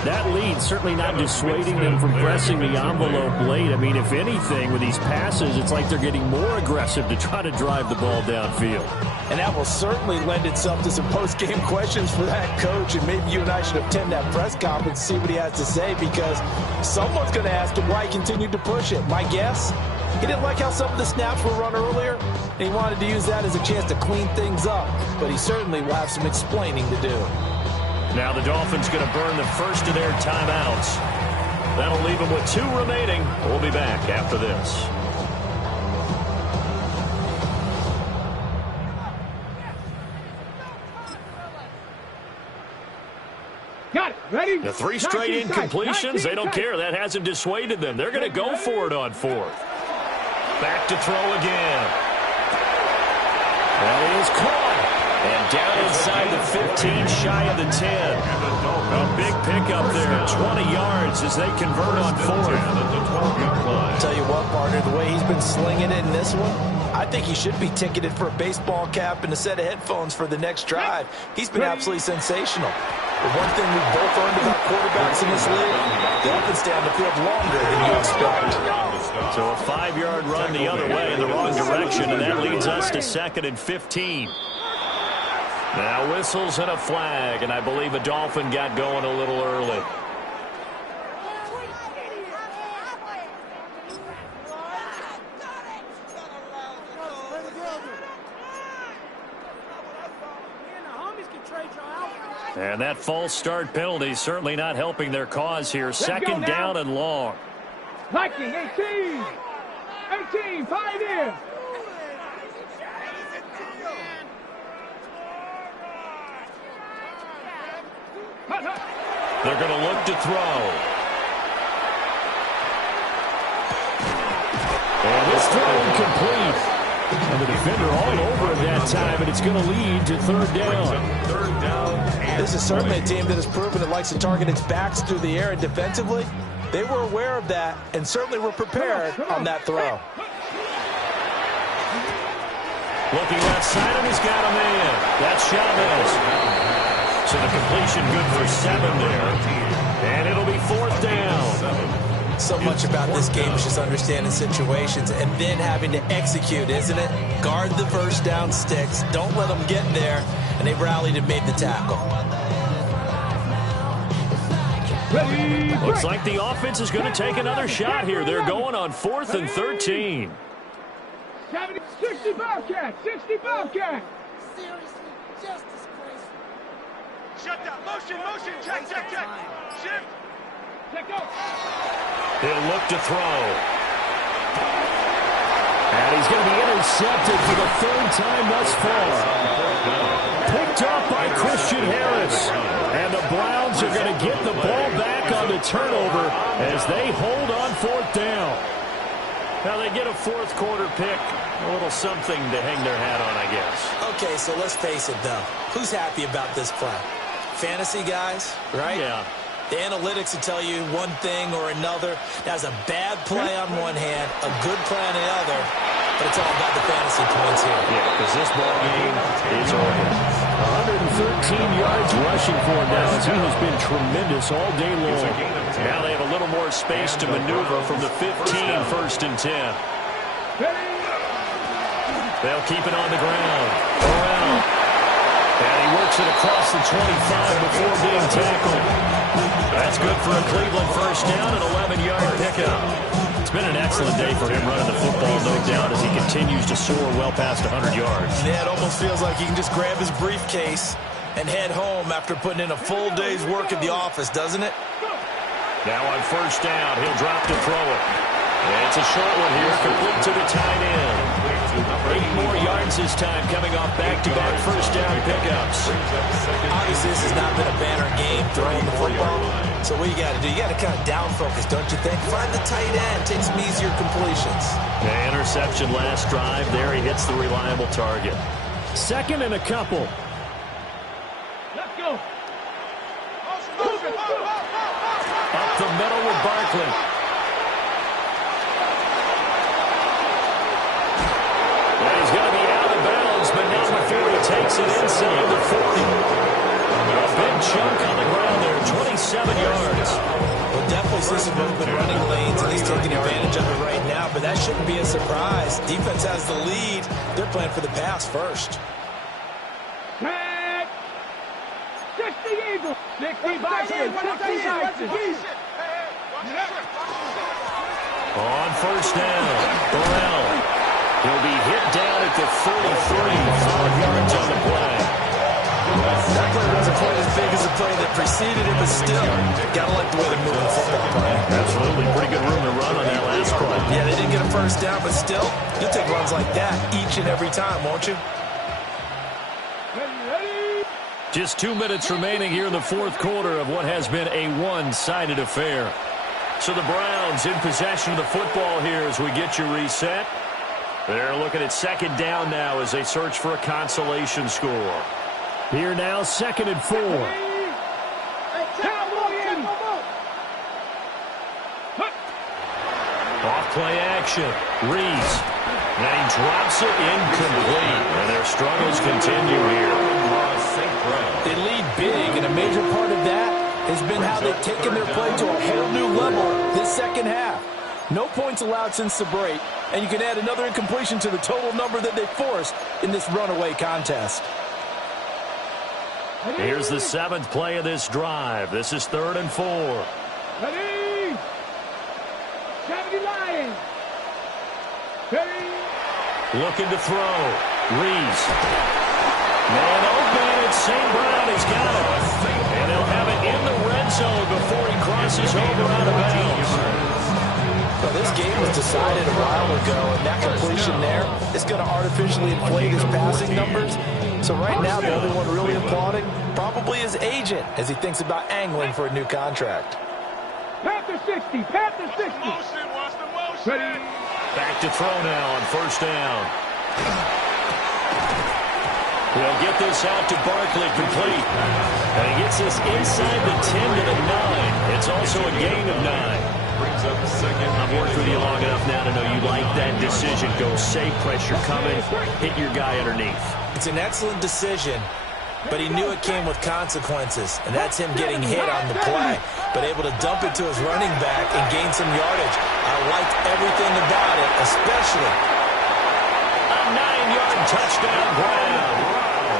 that lead certainly not dissuading them from pressing the envelope late. I mean, if anything, with these passes, it's like they're getting more aggressive to try to drive the ball downfield. And that will certainly lend itself to some post-game questions for that coach, and maybe you and I should attend that press conference and see what he has to say, because someone's going to ask him why he continued to push it. My guess, he didn't like how some of the snaps were run earlier, and he wanted to use that as a chance to clean things up, but he certainly will have some explaining to do. Now the Dolphins going to burn the first of their timeouts. That'll leave them with 2 remaining. We'll be back after this. Got it. Ready? The 3 straight incompletions, they don't care. That hasn't dissuaded them. They're going to go for it on 4th. Back to throw again. That is caught. And down inside the 15, shy of the 10. A big pickup there, 20 yards as they convert on 4th. Tell you what, partner, the way he's been slinging it in this one, I think he should be ticketed for a baseball cap and a set of headphones for the next drive. He's been absolutely sensational. The one thing we've both learned about quarterbacks in this league, they often stay on the field longer than you expect. So a 5-yard run the other way in the wrong direction, and that leads us to 2nd and 15. Now whistles and a flag, and I believe a Dolphin got going a little early. And that false start penalty is certainly not helping their cause here. 2nd down and long. Viking 18! 18, 5 in! They're going to look to throw. And this throw incomplete. And the defender all over it that time, and it's going to lead to 3rd down. This is certainly a team that has proven it likes to target its backs through the air, and defensively, they were aware of that and certainly were prepared on that throw. Looking outside, and he's got a man. That's Chavez. So the completion good for 7 there. And it'll be 4th down. So much about this game is just understanding situations and then having to execute, isn't it? Guard the first down sticks. Don't let them get there. And they rallied and made the tackle. Looks like the offense is going to take another shot here. They're going on 4th and 13. 60 Bobcat! 60 Bobcat! Seriously, just disgraceful. Shut down. Motion. Check. Shift. Check go. He'll look to throw. And he's going to be intercepted for the 3rd time thus far. Picked up by Christian Harris. And the Browns are going to get the ball back on the turnover as they hold on 4th down. Now they get a 4th quarter pick. A little something to hang their hat on, I guess. Okay, so let's face it, though. Who's happy about this play? Fantasy guys, right? Yeah. The analytics will tell you one thing or another. That's a bad play on one hand, a good play on the other, but it's all about the fantasy points here. Yeah, because this ball game is over. 113 yards rushing for him now as he has been tremendous all day long. Now they have a little more space to maneuver from the 15, 1st and 10. They'll keep it on the ground. Around. And he works it across the 25 before being tackled. That's good for a Cleveland 1st down, an 11-yard pickup. It's been an excellent day for him running the football, no doubt, as he continues to soar well past 100 yards. Yeah, it almost feels like he can just grab his briefcase and head home after putting in a full day's work at the office, doesn't it? Now on 1st down, he'll drop to throw it. And it's a short one here, complete to the tight end. 8 more yards this time, coming off back-to-back 1st down pickups. Obviously, this has not been a banner game throwing the football. So what you got to do, you got to kind of down focus, don't you think? Find the tight end, take some easier completions. The interception last drive. There he hits the reliable target. 2nd and a couple. Let's go. Up the middle with Barkley. And he's going to be out of bounds, but not before he takes it inside the 40. A big chunk on the ground there, 27 yards. Well, definitely see some movement running lanes, and he's taking advantage of it right now, but that shouldn't be a surprise. Defense has the lead. They're playing for the pass first. Tag. 60 Eagles. 60 boxes. 60 boxes. On 1st down, Burrell. He'll be hit down at the 43, 5 yards on the play. That play wasn't quite as big as the play that preceded it, but still, got to like the way they're moving the football play. Absolutely, pretty good room to run on that last play. Yeah, they didn't get a 1st down, but still, you'll take runs like that each and every time, won't you? Just 2 minutes remaining here in the 4th quarter of what has been a one-sided affair. So the Browns in possession of the football here as we get you reset. They're looking at 2nd down now as they search for a consolation score. Here now, 2nd and 4. Off-play action. Reeves. And he drops it incomplete. And their struggles continue here. They lead big, and a major part of that has been how they've taken their play to a whole new level this 2nd half. No points allowed since the break, and you can add another incompletion to the total number that they forced in this runaway contest. Here's the 7th play of this drive. This is 3rd and 4. Ready. 70 Lions. Ready. Looking to throw. Reeves. Man open. It's St. Brown. He's got it. And he'll have it in the red zone before he crosses over out of bounds. Well, this game was decided a while ago, and that completion there is going to artificially inflate his passing numbers. So right now, the only one really applauding probably his agent as he thinks about angling for a new contract. Panther 60. Panther 60. Ready. Back to throw now on 1st down. He'll get this out to Barkley, complete. And he gets this inside the 10 to the 9. It's also a gain of 9. brings up second. I've worked with you long enough now to know you like that decision. Go save pressure coming, hit your guy underneath. It's an excellent decision, but he knew it came with consequences, and that's him getting hit on the play, but able to dump it to his running back and gain some yardage. I liked everything about it, especially a 9-yard touchdown Brown.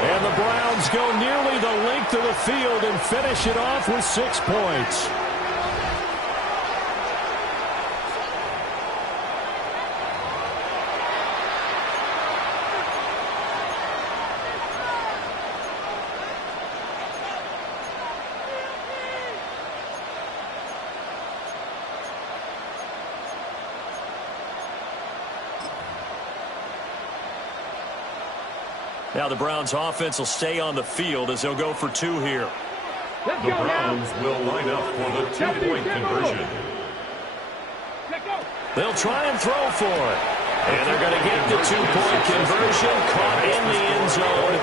And the Browns go nearly the length of the field and finish it off with 6 points. Now the Browns offense will stay on the field as they'll go for 2 here. The Browns will line up for the 2-point conversion. They'll try and throw for it. And they're going to get the 2-point conversion, caught in the end zone,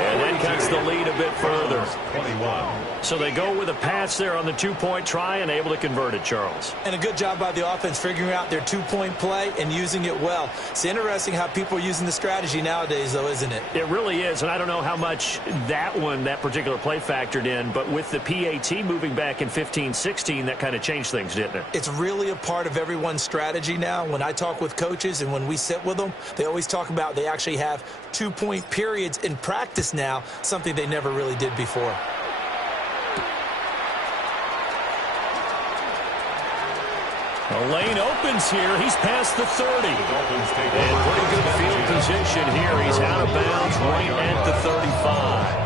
and that cuts the lead a bit further. 21. So they go with a pass there on the 2-point try and able to convert it, Charles. and a good job by the offense figuring out their 2-point play and using it well. It's interesting how people are using the strategy nowadays, though, isn't it? It really is, and I don't know how much that particular play factored in, but with the PAT moving back in 15-16, that kind of changed things, didn't it? It's really a part of everyone's strategy now. When I talk with coaches and when we sit with them, they always talk about they actually have 2-point periods in practice now, something they never really did before. The lane opens here. He's past the 30. And pretty good field position here. He's out of bounds right at the 35.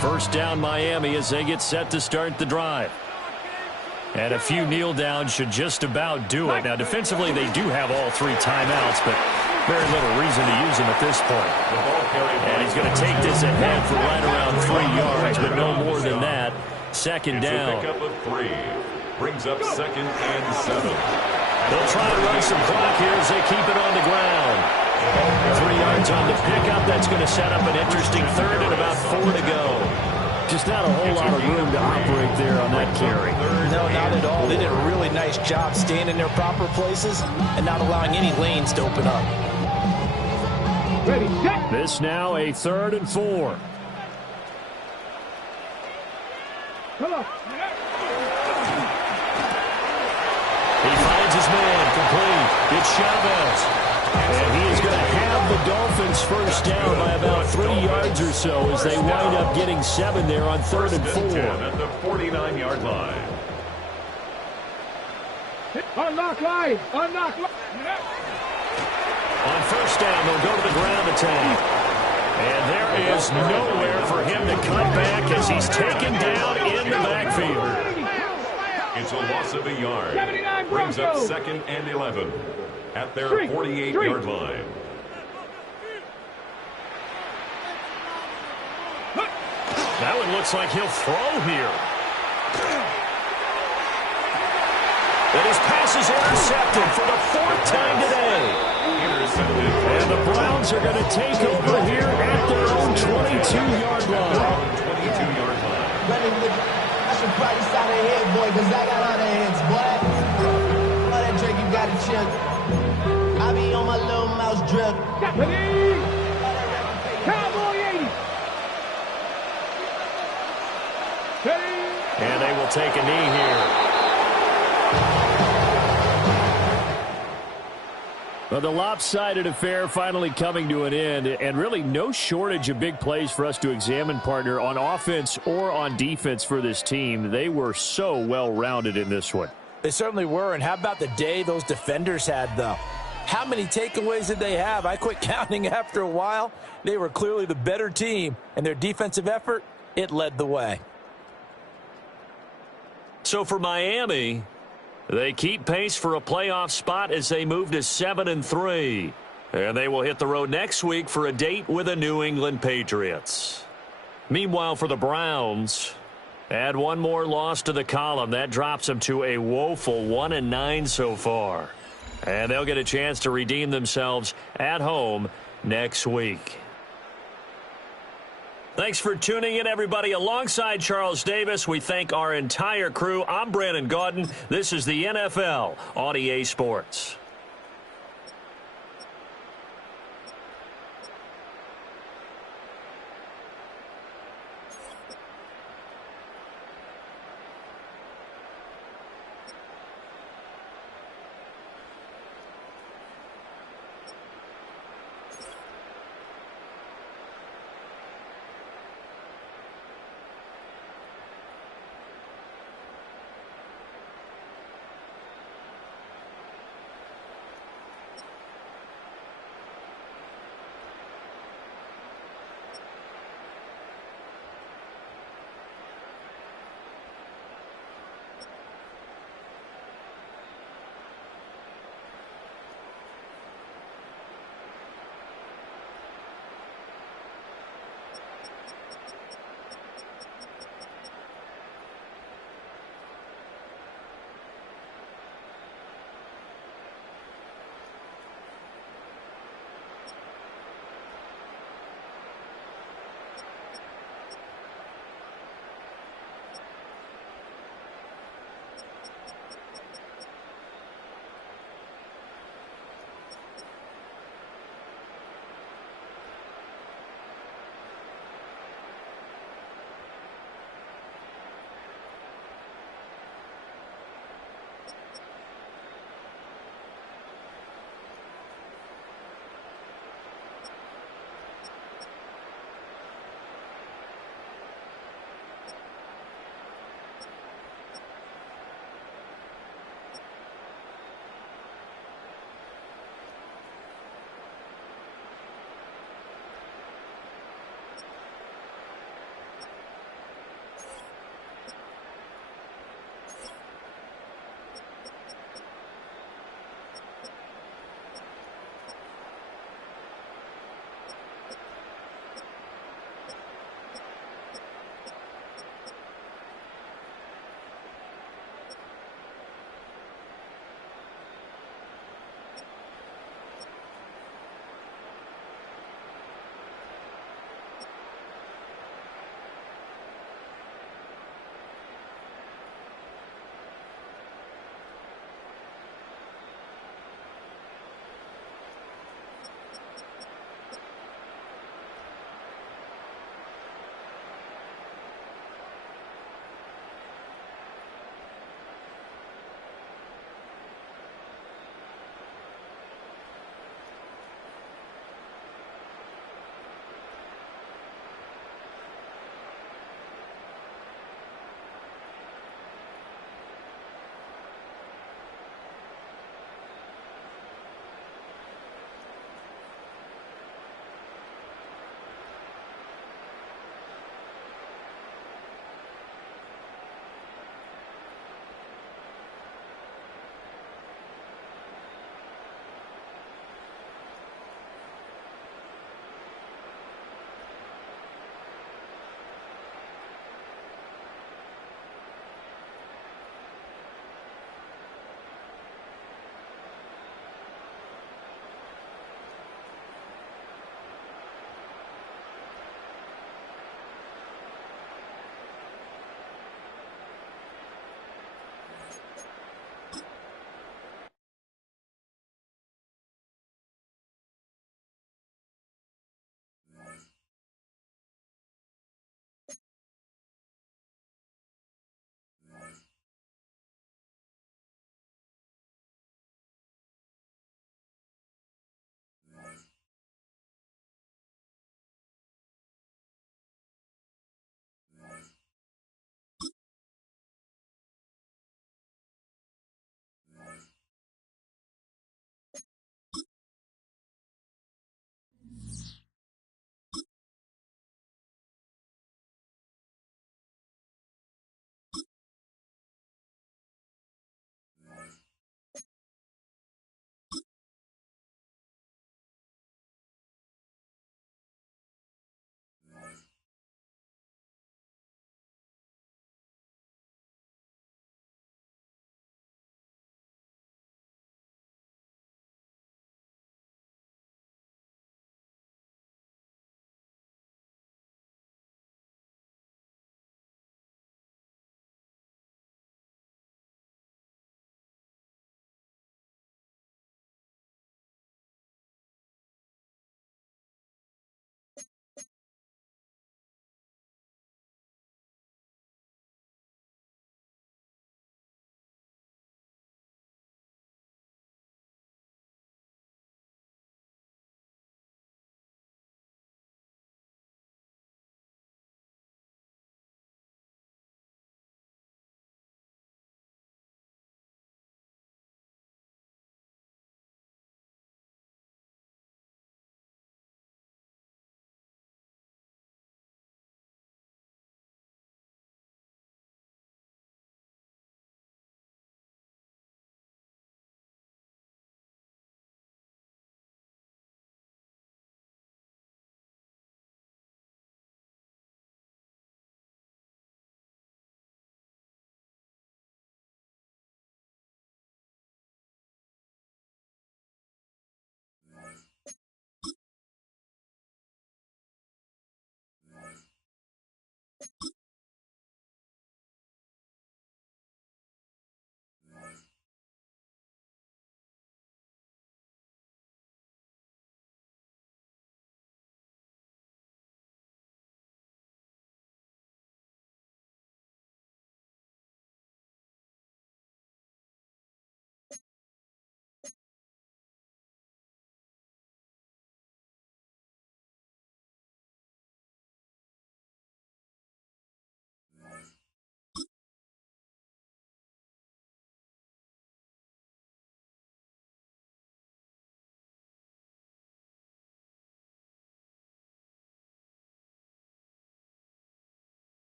First down Miami as they get set to start the drive. And a few kneel downs should just about do it. Now, defensively, they do have all 3 timeouts, but very little reason to use them at this point. And he's going to take this ahead for right around 3 yards, but no more than that. Second down. It's a pickup of 3. Brings up 2nd and 7. They'll try to run some clock here as they keep it on the ground. 3 yards on the pickup. That's going to set up an interesting third and about 4 to go. Just not a whole lot of room to operate there on that carry. No, not at all. They did a really nice job staying in their proper places and not allowing any lanes to open up. Ready, set. This now a 3rd and 4. Come on. He finds his man complete. It's Chavez. And he is going to have the Dolphins first down by about 3 yards or so as they wind up getting 7 there on 3rd and 4. At the 49-yard line. Unlock line. Unlock line. On first down, they'll go to the ground attack. And there is nowhere for him to cut back as he's taken down in the backfield. It's a loss of a yard. Brings up 2nd and 11 at their 48-yard line. That one looks like he'll throw here. And his pass is intercepted for the 4th time today. Intercepted. And the Browns are going to take over here at their own 22-yard line. 22-yard line. Running with, I should probably start a head, boy, because I got all the heads, boy. All that drink, you got to chill. I be on my little mouse drip. Deputy. Cowboy 80. And they will take a knee here. Well, the lopsided affair finally coming to an end, and really no shortage of big plays for us to examine, partner, on offense or on defense for this team. They were so well-rounded in this one. They certainly were, and how about the day those defenders had, though? How many takeaways did they have? I quit counting after a while. They were clearly the better team, and their defensive effort, it led the way. So for Miami, they keep pace for a playoff spot as they move to 7-3. And they will hit the road next week for a date with the New England Patriots. Meanwhile, for the Browns, Add one more loss to the column. That drops them to a woeful 1-9 so far. And they'll get a chance to redeem themselves at home next week. Thanks for tuning in, everybody. Alongside Charles Davis, we thank our entire crew. I'm Brandon Gaudin. This is the NFL on EA Sports.